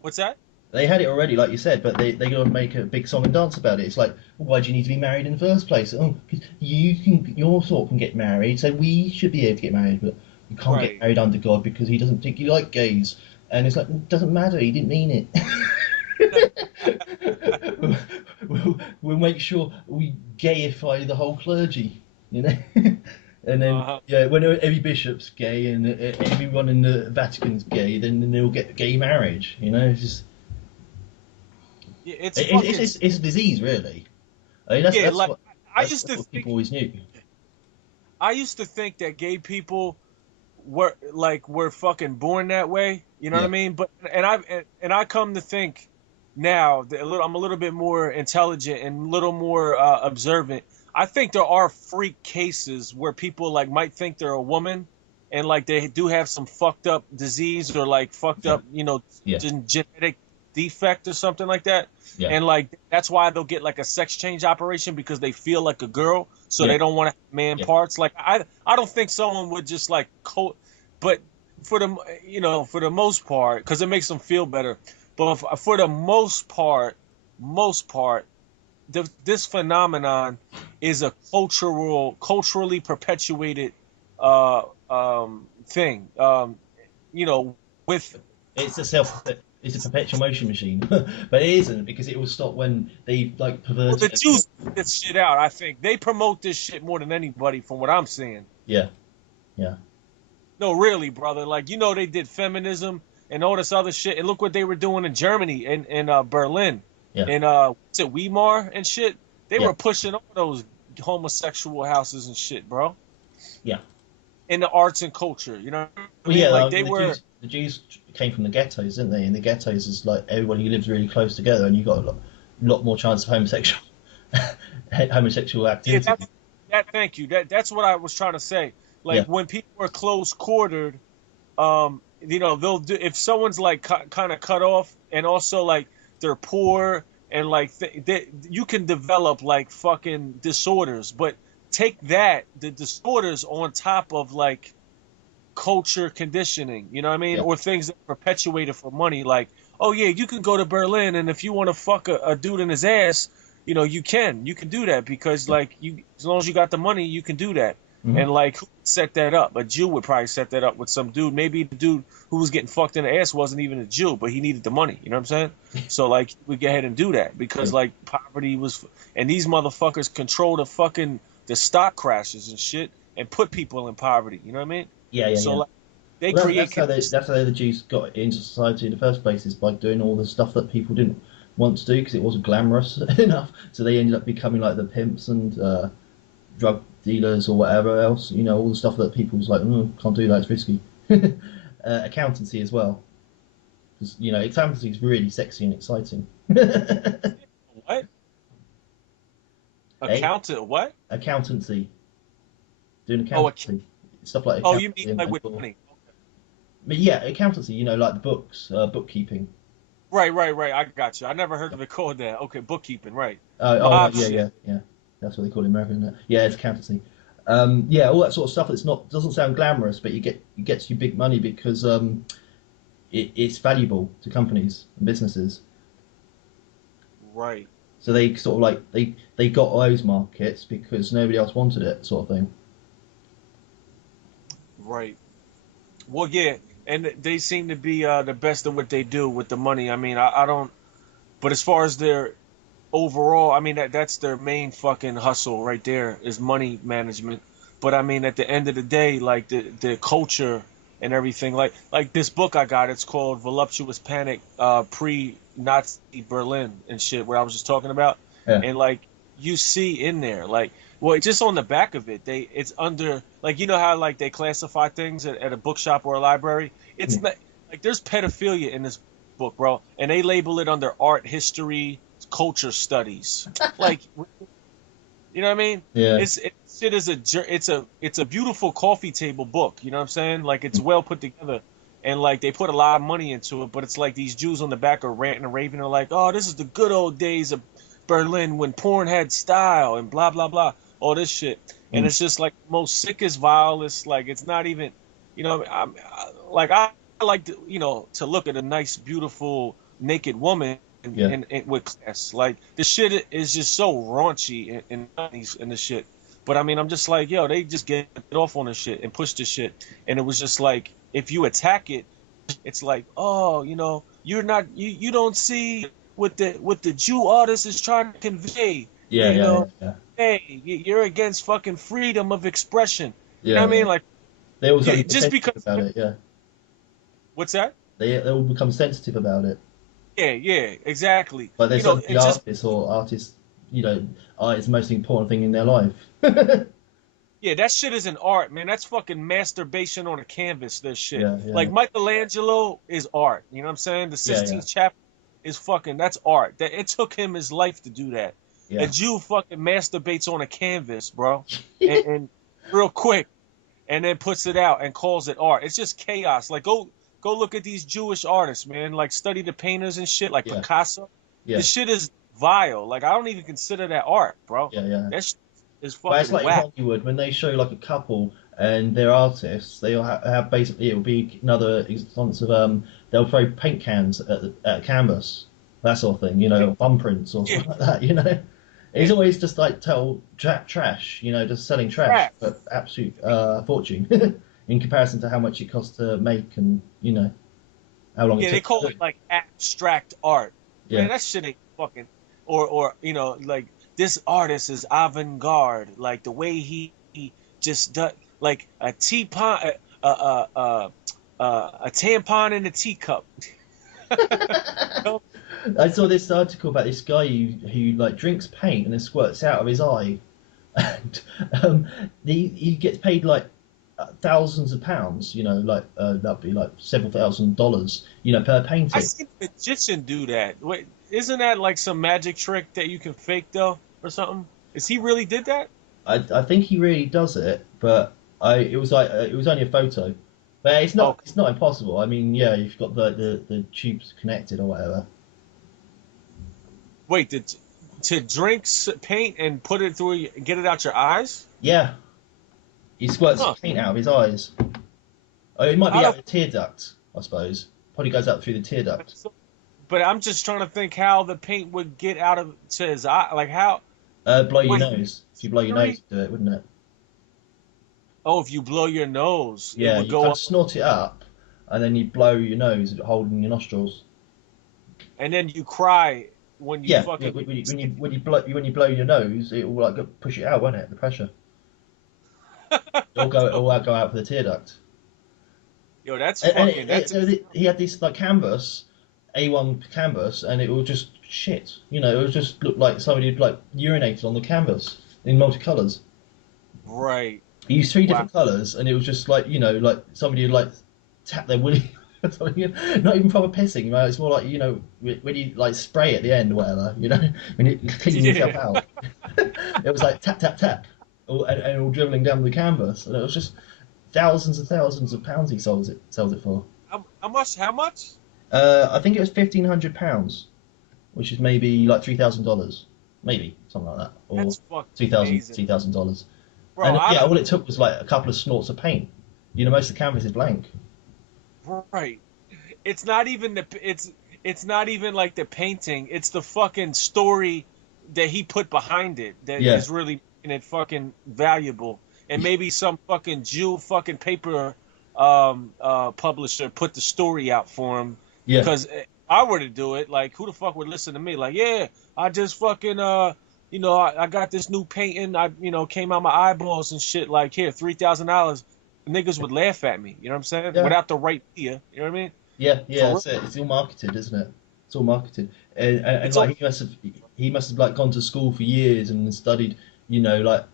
What's that? They had it already, like you said, but they got to make a big song and dance about it. It's like, well, why do you need to be married in the first place? Oh, because your sort can get married, so we should be able to get married, but you can't get Right. married under God because he doesn't think you like gays. And it's like, it doesn't matter, he didn't mean it. We'll make sure we gayify the whole clergy, you know? And then, Uh-huh. yeah, when every bishop's gay and everyone in the Vatican's gay, then they'll get gay marriage, you know? It's just. Yeah, it's fucking It's a disease, really. I mean, yeah. Like I used that's to what think people always knew. I used to think that gay people were fucking born that way. You know what I Yeah, mean? But and I come to think now that I'm a little bit more intelligent and a little more observant. I think there are freak cases where people like might think they're a woman and like they do have some fucked up disease or like fucked yeah, up, yeah, genetic defect or something like that. yeah, And like that's why they'll get like a sex change operation because they feel like a girl, so yeah, they don't want to have man yeah, parts. Like I don't think someone would just like but for the for the most part, because it makes them feel better. But for the most part, this phenomenon is a culturally perpetuated thing. You know, with It's a self. It's a perpetual motion machine, but it isn't because it will stop when they like well, pervert the it. Jews put this shit out. I think they promote this shit more than anybody, from what I'm seeing. Yeah, yeah, No, really, brother. Like they did feminism and all this other shit, and look what they were doing in Germany and in Berlin, yeah, and what's it, Weimar and shit. They yeah, were pushing all those homosexual houses and shit, bro. yeah. In the arts and culture, you know what I Well, mean? yeah. Like I they mean, were. The Jews came from the ghettos, didn't they? And the ghettos is like everybody lives really close together, and you got lot more chance of homosexual Yeah, activity. Thank you. That's what I was trying to say. Yeah, Like when people are close quartered, they'll do if someone's like kind of cut off, and also like they're poor and like you can develop like fucking disorders, but take the disorders on top of like culture conditioning, you know what I mean? Yeah. Or things that are perpetuated for money, like, oh yeah, you can go to Berlin and if you want to fuck a dude in his ass, you can do that because Yeah. like as long as you got the money, you can do that. Hmm. And like, who would set that up? A Jew would probably set that up with some dude. Maybe the dude who was getting fucked in the ass wasn't even a Jew, but he needed the money. You know what I'm saying? So like, we go ahead and do that because Yeah. like poverty was, and these motherfuckers control the stock crashes and shit and put people in poverty. You know what I mean? Yeah. Yeah. So Yeah. like, they Well, create. that's how the Jews got into society in the first place, is by doing all the stuff that people didn't want to do because it wasn't glamorous enough. So they ended up becoming like the pimps and drug dealers or whatever else. All the stuff that people was like, can't do that, it's risky. Accountancy as well, because accountancy is really sexy and exciting. What? Eh? Accountant? What? Accountancy, doing Oh, accountancy, stuff like oh, you accountancy mean like and with law. money? But yeah, accountancy, like the books, bookkeeping. Right, right, right. I got you. I never heard of it called that. Okay, bookkeeping, right? Oh, no, Mob yeah, shit. yeah, yeah. That's what they call it in America, isn't it? Yeah, it's accountancy. Yeah, all that sort of stuff that's not doesn't sound glamorous, but it gets you big money because it's valuable to companies and businesses. Right, So they sort of like they got those markets because nobody else wanted it, sort of thing. right. Well, yeah, and they seem to be the best at what they do with the money. I mean, I don't. But as far as their overall, I mean that's their main fucking hustle right there is money management. But I mean, at the end of the day, like the culture and everything, like this book I got, it's called Voluptuous Panic, pre-Nazi Berlin and shit, where I was just talking about, Yeah. and like you see in there, like, well, just on the back of it, it's under like how like they classify things at a bookshop or a library. It's Yeah. not like there's pedophilia in this book, bro, and they label it under art history, culture studies. Like, you know what I mean? Yeah. Shit is it's a beautiful coffee table book. You know what I'm saying? Like it's well put together, and like they put a lot of money into it. But it's like these Jews on the back are ranting and raving. They're like, oh, this is the good old days of Berlin when porn had style and blah blah blah, all this shit. And Mm. it's just like most sickest, vilest. Like it's not even, like I like to look at a nice, beautiful, naked woman Yeah. and with class. Like the shit is just so raunchy in the shit. But I mean, I'm just like, yo, they just get off on the shit and push the shit. And it was just like, if you attack it, it's like, oh, you're not, you don't see what the Jew artist is trying to convey. Yeah. You Yeah. Yeah. know, Yeah. hey, you're against fucking freedom of expression. You know Yeah. what I Yeah. mean? Like, They all suddenly get just sensitive because. about it. Yeah. What's that? They all become sensitive about it. Yeah, yeah, exactly. Like they suddenly And just artists, art is the most important thing in their life. yeah, that shit isn't art, man. That's fucking masturbation on a canvas. This shit, Yeah. Yeah. like Michelangelo is art. You know what I'm saying? The Yeah. Yeah. Sistine Chapel is fucking. That's art. That it took him his life to do that. A Yeah. Jew fucking masturbates on a canvas, bro, and real quick, and then puts it out and calls it art. It's just chaos. Like go look at these Jewish artists, man. Like study the painters and shit, like Yeah. Picasso. Yeah. This shit is vile. Like I don't even consider that art, bro. Yeah. Yeah. That shit is But it's fucking like in whack. Hollywood when they show like a couple and they're artists, they'll have basically it'll be another instance of they'll throw paint cans at a canvas, that sort of thing, thumbprints or Yeah, something like that. It's always just like trash, just selling trash crap. for absolute fortune in comparison to how much it costs to make and how long it Yeah, they takes call to it do. like abstract art. Man, Yeah, that shit ain't fucking or like this artist is avant-garde. Like the way he just does like a teapot, a tampon in a teacup. I saw this article about this guy who like drinks paint and then squirts out of his eye, and he gets paid like thousands of pounds. Like that'd be like several $1,000s, per I painting. seen a magician do that. Wait, isn't that like some magic trick that you can fake though, or something? Is he really did that? I think he really does it, but it was like it was only a photo, but Oh, it's not impossible. I mean, yeah, you've got the tubes connected or whatever. Wait, to drink paint and put it through, get it out your eyes? Yeah, he squirts Huh. paint out of his eyes. Oh, it might How be the out of the tear duct, I suppose. Probably goes out through the tear duct. But I'm just trying to think how the paint would get out of to his eye. Like how? Blow your Wait, nose. If you blow your nose, do it, wouldn't it? oh, if you blow your nose, it Yeah, would you go kind up, of snort it up, and then you blow your nose, holding your nostrils. and then you cry when you Yeah, yeah. fucking. When you blow your nose, it will like push it out, won't it? The pressure. It'll go out for the tear duct. Yo, that's And fucking. That's he had this like canvas, A1 canvas, and it will just shit. It would just look like somebody had like urinated on the canvas in multicolours. right. He used three Wow. different colours, and it was just like like somebody had like tapped their willy. Not even proper pissing, It's more like when you like spray at the end or whatever, when you clean yourself Yeah. out. It was like tap tap tap, and all dribbling down the canvas, and it was just thousands and thousands of pounds he sells it for. How much? How much? I think it was £1,500, which is maybe like $3,000, maybe something like that, or That's fucking two thousand amazing, two thousand dollars. bro. And I yeah, don't. all it took was like a couple of snorts of paint. Most of the canvas is blank. Right. It's not even it's not even like the painting. It's the fucking story that he put behind it that Yeah, is really making it fucking valuable. And maybe some fucking Jew fucking paper publisher put the story out for him. yeah, Because if I were to do it, like who the fuck would listen to me? Like, yeah, I just fucking I got this new painting. I came out my eyeballs and shit. Like here, $3,000. Niggas would laugh at me. You know what I'm saying? yeah. Without the right ear. You know what I mean? Yeah, yeah, For real. that's it. It's all marketed, isn't it? It's all marketed, and It's all like he must have like gone to school for years and studied, like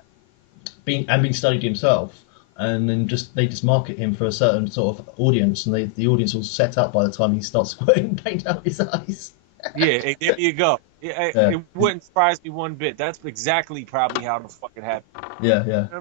been studied himself, and then they just market him for a certain sort of audience, and the audience will set up by the time he starts squirting paint out his eyes. yeah. There you go. Yeah, It wouldn't surprise me one bit. That's exactly probably how the fuck it happened. yeah, yeah,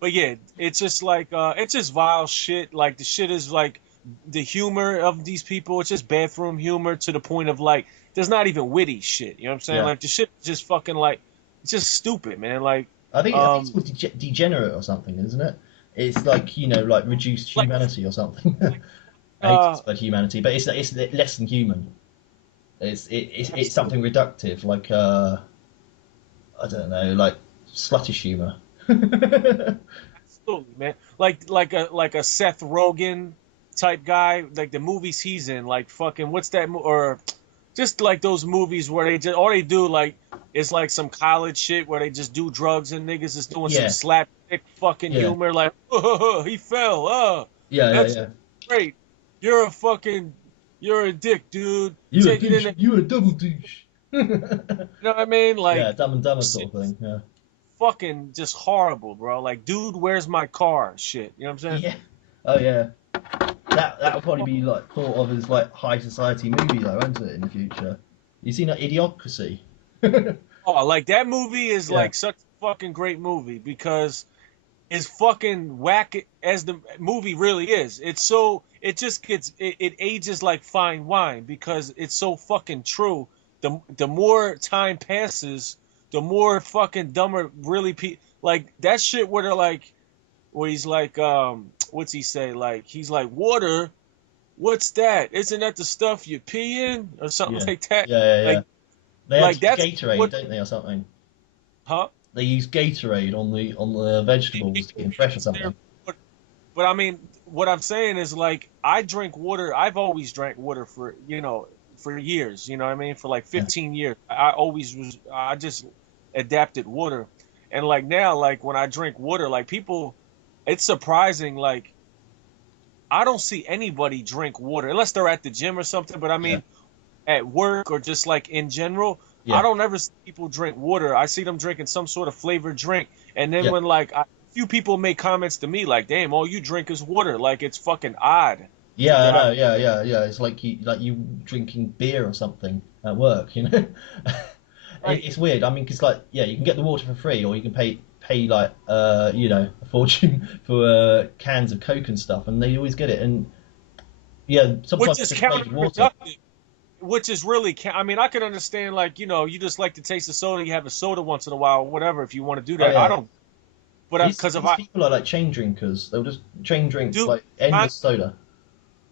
But yeah, it's just like it's just vile shit. Like the shit is like the humor of these people. It's just bathroom humor to the point of like there's not even witty shit. You know what I'm saying? yeah. Like the shit is just fucking like it's just stupid, man. Like I think it's um called degenerate or something, isn't it? It's like like reduced like humanity or something. like I hate to uh say humanity, but it's less than human. It's something reductive, like I don't know, like sluttish humour. absolutely, man. Like a Seth Rogen type guy, like the movies he's in, like fucking what's that or just like those movies where they just all they do like is like some college shit where they just do drugs and niggas is doing some Yeah, slapstick fucking yeah, humor like he fell, yeah, yeah, that's yeah. great. You're a dick, dude. You a Take it in douche. there. You a double douche. You know what I mean? Yeah, Like Dumb and Dumber sort shit, of thing. Yeah, fucking just horrible, bro. Like, dude, where's my car? Shit. You know what I'm saying? yeah. Oh yeah. That'll probably be like thought of as like high society movie though, won't it, in the future? You seen that Idiocracy? Oh, like that movie is Yeah, like such a fucking great movie because it's fucking whack as the movie really is. It just it ages like fine wine because it's so fucking true. The more time passes, the more fucking dumber really like that shit where they're like where he's like what's he say? Like he's like water, what's that? Isn't that the stuff you pee in or something yeah, like that? yeah, yeah, yeah. Like They had like that's Gatorade, what don't they, or something? huh? They use Gatorade on the vegetables to keep them fresh or It's there, something. but I mean, what I'm saying is like I drink water. I've always drank water for for years. You know what I mean? For like Yeah, 15 years, I always was. I just adapted water, and like now, like when I drink water, like people, it's surprising. Like I don't see anybody drink water unless they're at the gym or something. But I yeah, mean, at work or just like in general, I yeah, don't ever see people drink water. I see them drinking some sort of flavored drink, and then yeah. when like few people make comments to me like, "Damn, all you drink is water." Like it's fucking odd Yeah, I that I know. Yeah, yeah, yeah. It's like you drinking beer or something at work. right. It's weird. I mean, because like yeah, you can get the water for free, or you can pay like a fortune for cans of Coke and stuff, and they always get it. And yeah, Which sometimes it's is just flavored water. counterproductive. which is really, I mean, I can understand, like, you just like to taste the soda, you have a soda once in a while, or whatever, if you want to do Oh that. I yeah. don't, but These because if these I people are like chain drinkers. They'll just chain drink do, like endless soda.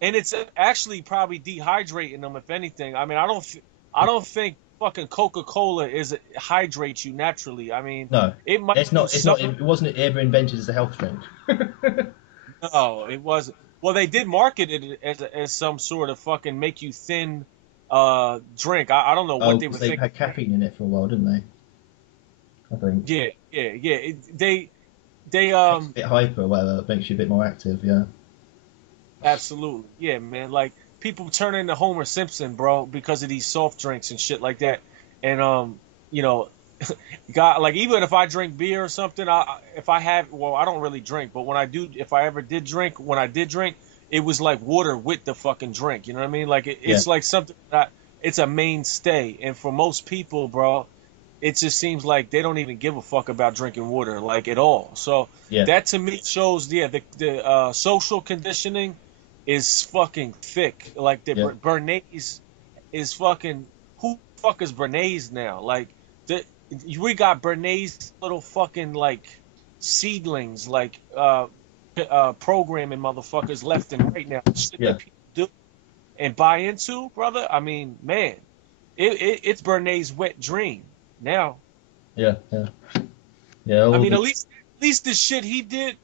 and it's actually probably dehydrating them, if anything. I mean, I don't think fucking Coca-Cola hydrates you naturally. I mean, No, it might it's do not. It's not. some. It wasn't ever invented as a health drink. No, it wasn't. Well, they did market it as some sort of fucking make you thin drink. I don't know what Oh, they were because they've thinking. had caffeine in it for a while, didn't they? I think. Yeah, yeah, yeah. They Makes you a bit hyper or whatever. It makes you a bit more active. Yeah. absolutely. Yeah, man. Like people turn into Homer Simpson, bro, because of these soft drinks and shit like that. And you know, God, like even if I drink beer or something, if I have, well, I don't really drink, but when I do, if I ever did drink, when I did drink, it was like water with the fucking drink. You know what I mean? Like Yeah. it's like something that it's a mainstay, and for most people, bro, it just seems like they don't even give a fuck about drinking water like at all. So Yeah. that to me shows, yeah, the social conditioning is fucking thick. Like the Yeah. Bernays is fucking, who the fuck is Bernays now? Like the we got Bernays little fucking like seedlings, like programming motherfuckers left and right now. Shit Yeah. that people do and buy into, brother. I mean, man, it's Bernays wet dream now. Yeah. Yeah. Yeah. I All mean, the, at least the shit he did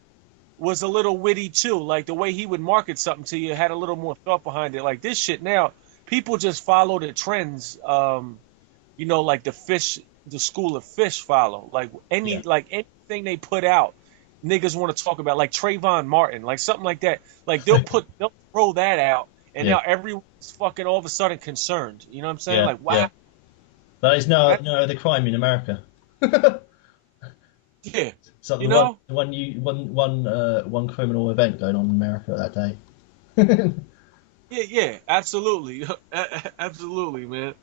was a little witty too. Like the way he would market something to you had a little more thought behind it. Like this shit now, people just follow the trends. Like the school of fish follow. yeah. Like anything they put out, niggas want to talk about. Like Trayvon Martin, like something like that. Like they'll throw that out, and Yeah. now everyone's fucking all of a sudden concerned. You know what I'm saying? Yeah. Like Yeah. wow, That is no that, no other crime in America. yeah, It's like you know. one criminal event going on in America that day. Yeah, yeah, absolutely, absolutely, man.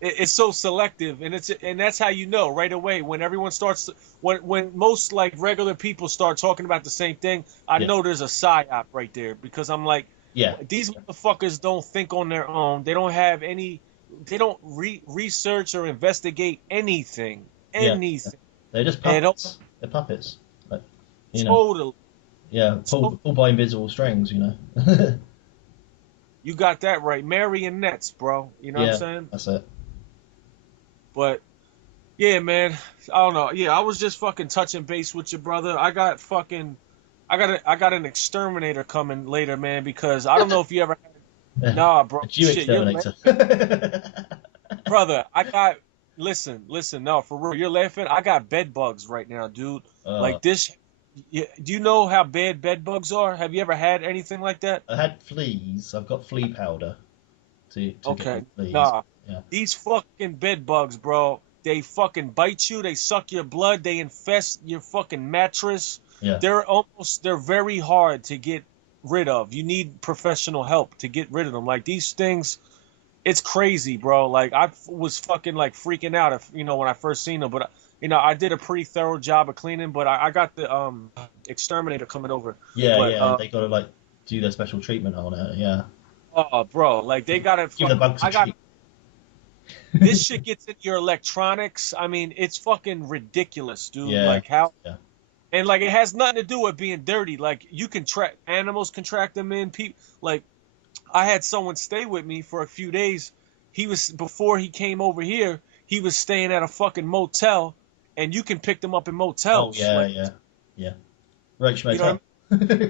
It's so selective, and that's how you know right away when everyone starts when most like regular people start talking about the same thing. I Yeah. know there's a psyop right there because I'm like, Yeah. these motherfuckers don't think on their own. They don't have any. They don't research or investigate anything, Yeah. anything They're just at all. puppets. They're puppets. Like, you know. Totally. Yeah. So Pulled by invisible strings. You know. you got that right, marionettes, bro. You know what I'm Yeah. saying? That's it. But yeah, man. I don't know. Yeah, I was just fucking touching base with your brother. I got an exterminator coming later, man, because I don't know if you ever had. Yeah. Nah, bro. A Jew Shit, you're exterminator. brother. Listen, no, for real. You're laughing. I got bed bugs right now, dude. uh, Like this. Yeah, do you know how bad bed bugs are? Have you ever had anything like that? I had fleas. I've got flea powder to get Okay. rid of fleas. Nah. Yeah. These fucking bed bugs, bro. They fucking bite you. They suck your blood. They infest your fucking mattress. Yeah. They're very hard to get rid of. You need professional help to get rid of them. Like these things, it's crazy, bro. Like I was fucking like freaking out if when I first seen them, but I did a pretty thorough job of cleaning, but I got the exterminator coming over. Yeah. But Yeah. They gotta like do their special treatment on it. Yeah. oh, bro, like they got it. Give the bugs a I got treat. this shit gets into your electronics. I mean, it's fucking ridiculous, dude. Yeah. Like how, Yeah. and like it has nothing to do with being dirty. Like you can track animals, contract them in. People like I had someone stay with me for a few days. He was before he came over here. He was staying at a fucking motel, and you can pick them up in Oh motels. yeah. Like Yeah. Yeah. Roach you know what I mean? Motel.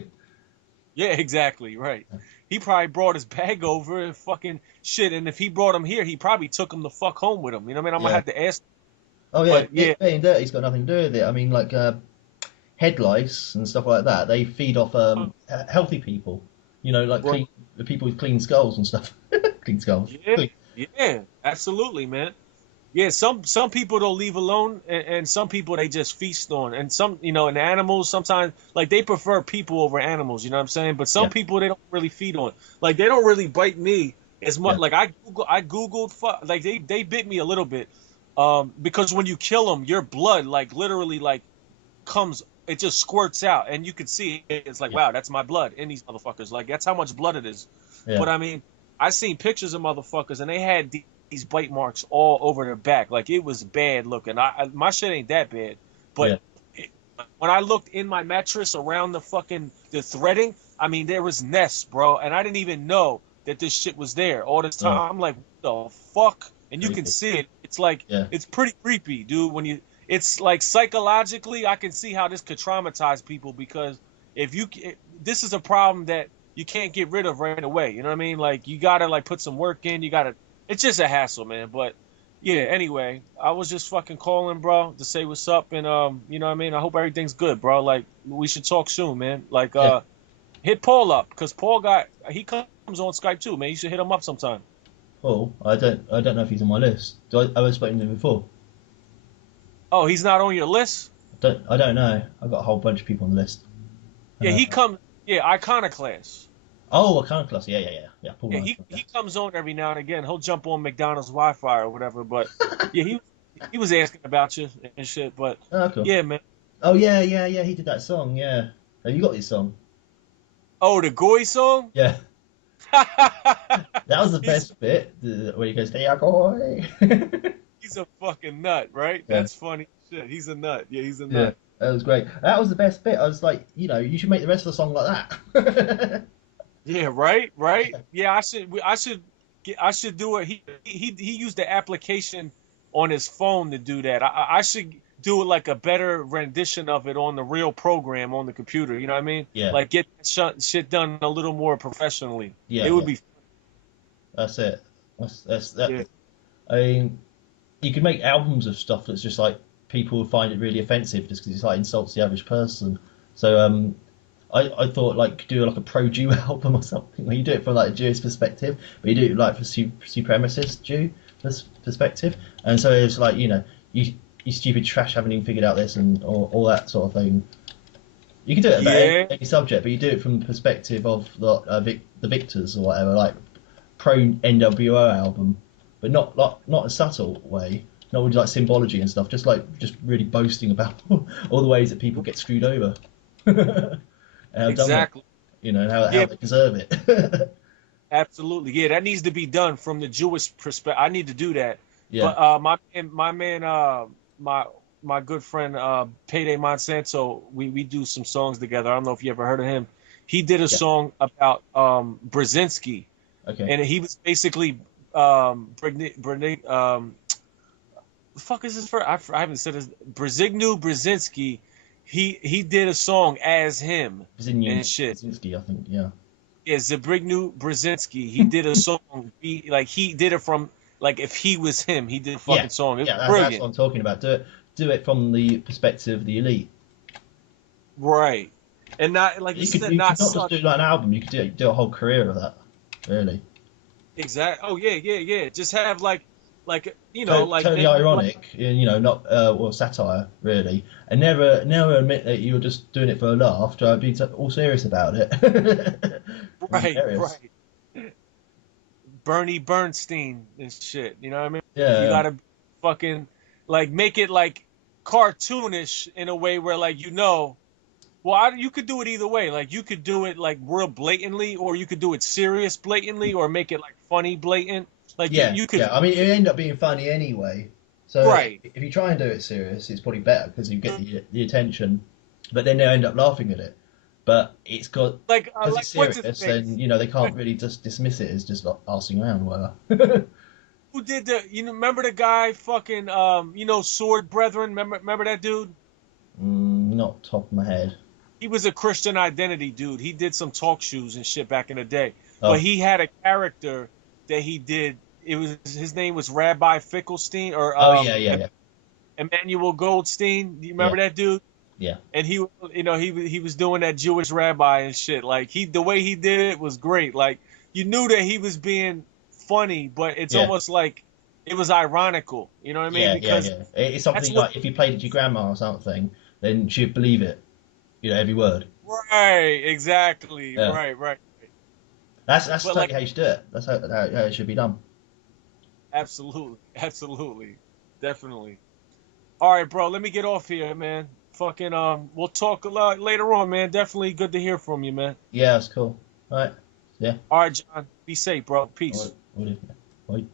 Yeah, exactly, right. He probably brought his bag over and fucking shit. And if he brought him here, he probably took him the fuck home with him. You know what I mean? I'm gonna Yeah. have to ask. Oh yeah. But yeah, Being dirty's got nothing to do with it. I mean, like head lice and stuff like that. They feed off healthy people. You know, like well, clean the people with clean skulls and stuff. Clean skulls. yeah, Clean. yeah, absolutely, man. Yeah, some people don't leave alone, and some people they just feast on, and and animals sometimes like they prefer people over animals. You know what I'm saying? But some Yeah. people they don't really feed on. Like they don't really bite me as much. Yeah. Like I googled like they bit me a little bit, because when you kill them, your blood like literally like comes. It just squirts out, and you can see it. It's like Yeah. wow, that's my blood in these motherfuckers. Like that's how much blood it is. Yeah. But I mean. I seen pictures of motherfuckers and they had these bite marks all over their back. Like it was bad looking. My shit ain't that bad, but Yeah. when I looked in my mattress around the threading, I mean there was nests, bro, and I didn't even know that this shit was there all this Oh, time. I'm like, what the fuck? And you can creepy. see it. It's like Yeah. it's pretty creepy, dude. It's like psychologically, I can see how this could traumatize people because if you, this is a problem that you can't get rid of right away. You know what I mean? Like you gotta like put some work in. You gotta. It's just a hassle, man. But yeah. Anyway, I was just fucking calling, bro, to say what's up, and you know what I mean. I hope everything's good, bro. Like we should talk soon, man. Like Yeah. hit Paul up because he comes on Skype too, man. You should hit him up sometime. Paul, I don't know if he's on my list. I was spoken to him before. Oh, he's not on your list? I don't know. I've got a whole bunch of people on the list. Yeah, Uh, he comes. Yeah, Iconoclast. oh, Iconoclast. Yeah. Paul Yeah, Iconoclast. he comes on every now and again. He'll jump on McDonald's Wi-Fi or whatever. But yeah, he was asking about you and shit. But Oh, cool. yeah, man. Oh, yeah. He did that song. Yeah. Have you got his song? Oh, the Goy song. Yeah. That was the he's best bit. Where he goes, "Hey, boy." he's a fucking nut, right? Yeah. That's funny shit. He's a nut. Yeah, he's a Yeah. nut. That was great. That was the best bit. I was like, you should make the rest of the song like that. Yeah, right. Yeah, I should do it. He used the application on his phone to do that. I should do it like a better rendition of it on the real program on the computer. You know what I mean? Yeah. Like get shit done a little more professionally. Yeah. It would be. That's it. That's that. Yeah. I mean, you could make albums of stuff that's just like people would find it really offensive just because it's like insults the average person. So I thought like do like a pro Jew album or something where you do it from like a Jewish perspective, but you do it like for supremacist Jew perspective, and so it's like you stupid trash haven't even figured out this and all that sort of thing. You can do it about Yeah. any subject, but you do it from the perspective of the victors or whatever, like pro NWO album, but not a subtle way, not with like symbology and stuff, just really boasting about all the ways that people get screwed over. And how dumb Exactly. and how Yeah. they deserve it. Absolutely. Yeah, that needs to be done from the Jewish perspective. I need to do that. Yeah, But my man my good friend Payday Monsanto, we do some songs together. I don't know if you ever heard of him. He did a yeah, song about Brzezinski, okay, and he was basically the fuck is his first? I haven't said his Brzezinu Brzezinski. He did a song as him Zinyan and shit. Brzezinski, I think, yeah, Yeah, Zbigniew Brzezinski. He did a song. He did it from like if he was him, he did a fucking yeah, song. It was yeah. That's brilliant. what I'm talking about. Do it from the perspective of the elite. Right. And not like You could said, you not could not just suck. do like an album. You could do a whole career of that, really. Exact. Oh yeah. Just have like like Totally maybe ironic, not or satire really, and never admit that you're just doing it for a laugh. Try to be all serious about it. It'd be right, hilarious. right. Bernie Bernstein and shit. You know what I mean? You Yeah, gotta fucking like make it like cartoonish in a way where like well, you could do it either way. Like you could do it like real blatantly, or you could do it serious blatantly, or make it like funny blatant. Like yeah, you could yeah. I mean, it end up being funny anyway. So right. if you try and do it serious, it's probably better because you get the attention. But then they end up laughing at it. But it's got because Like it's what's his serious, face? then they can't really just dismiss it as just like arsing around or whatever. Who did remember the guy fucking Sword Brethren? Remember that dude? Not top of my head. He was a Christian Identity dude. He did some talk shows and shit back in the day. But Oh, he had a character that he did. His name was Rabbi Finkelstein or oh yeah. Emmanuel Goldstein. Do you Yeah, remember that dude? yeah, And he was doing that Jewish rabbi and shit. Like the way he did it was great. Like you knew that he was being funny, but it's yeah, almost like it was ironical. You know what I mean? yeah. Because It's that's something what. like if you played it to your grandma or something, then she'd believe it. Every word. Right, exactly. Yeah, Right. that's But totally like, how you should do it. That's how it should be done. absolutely, definitely. All right, bro. Let me get off here, man. Fucking we'll talk a lot later on, man. Definitely good to hear from you, man. Yeah, that's cool. All right, Yeah. All right, John. Be safe, bro. All Peace. right. All right. Bye.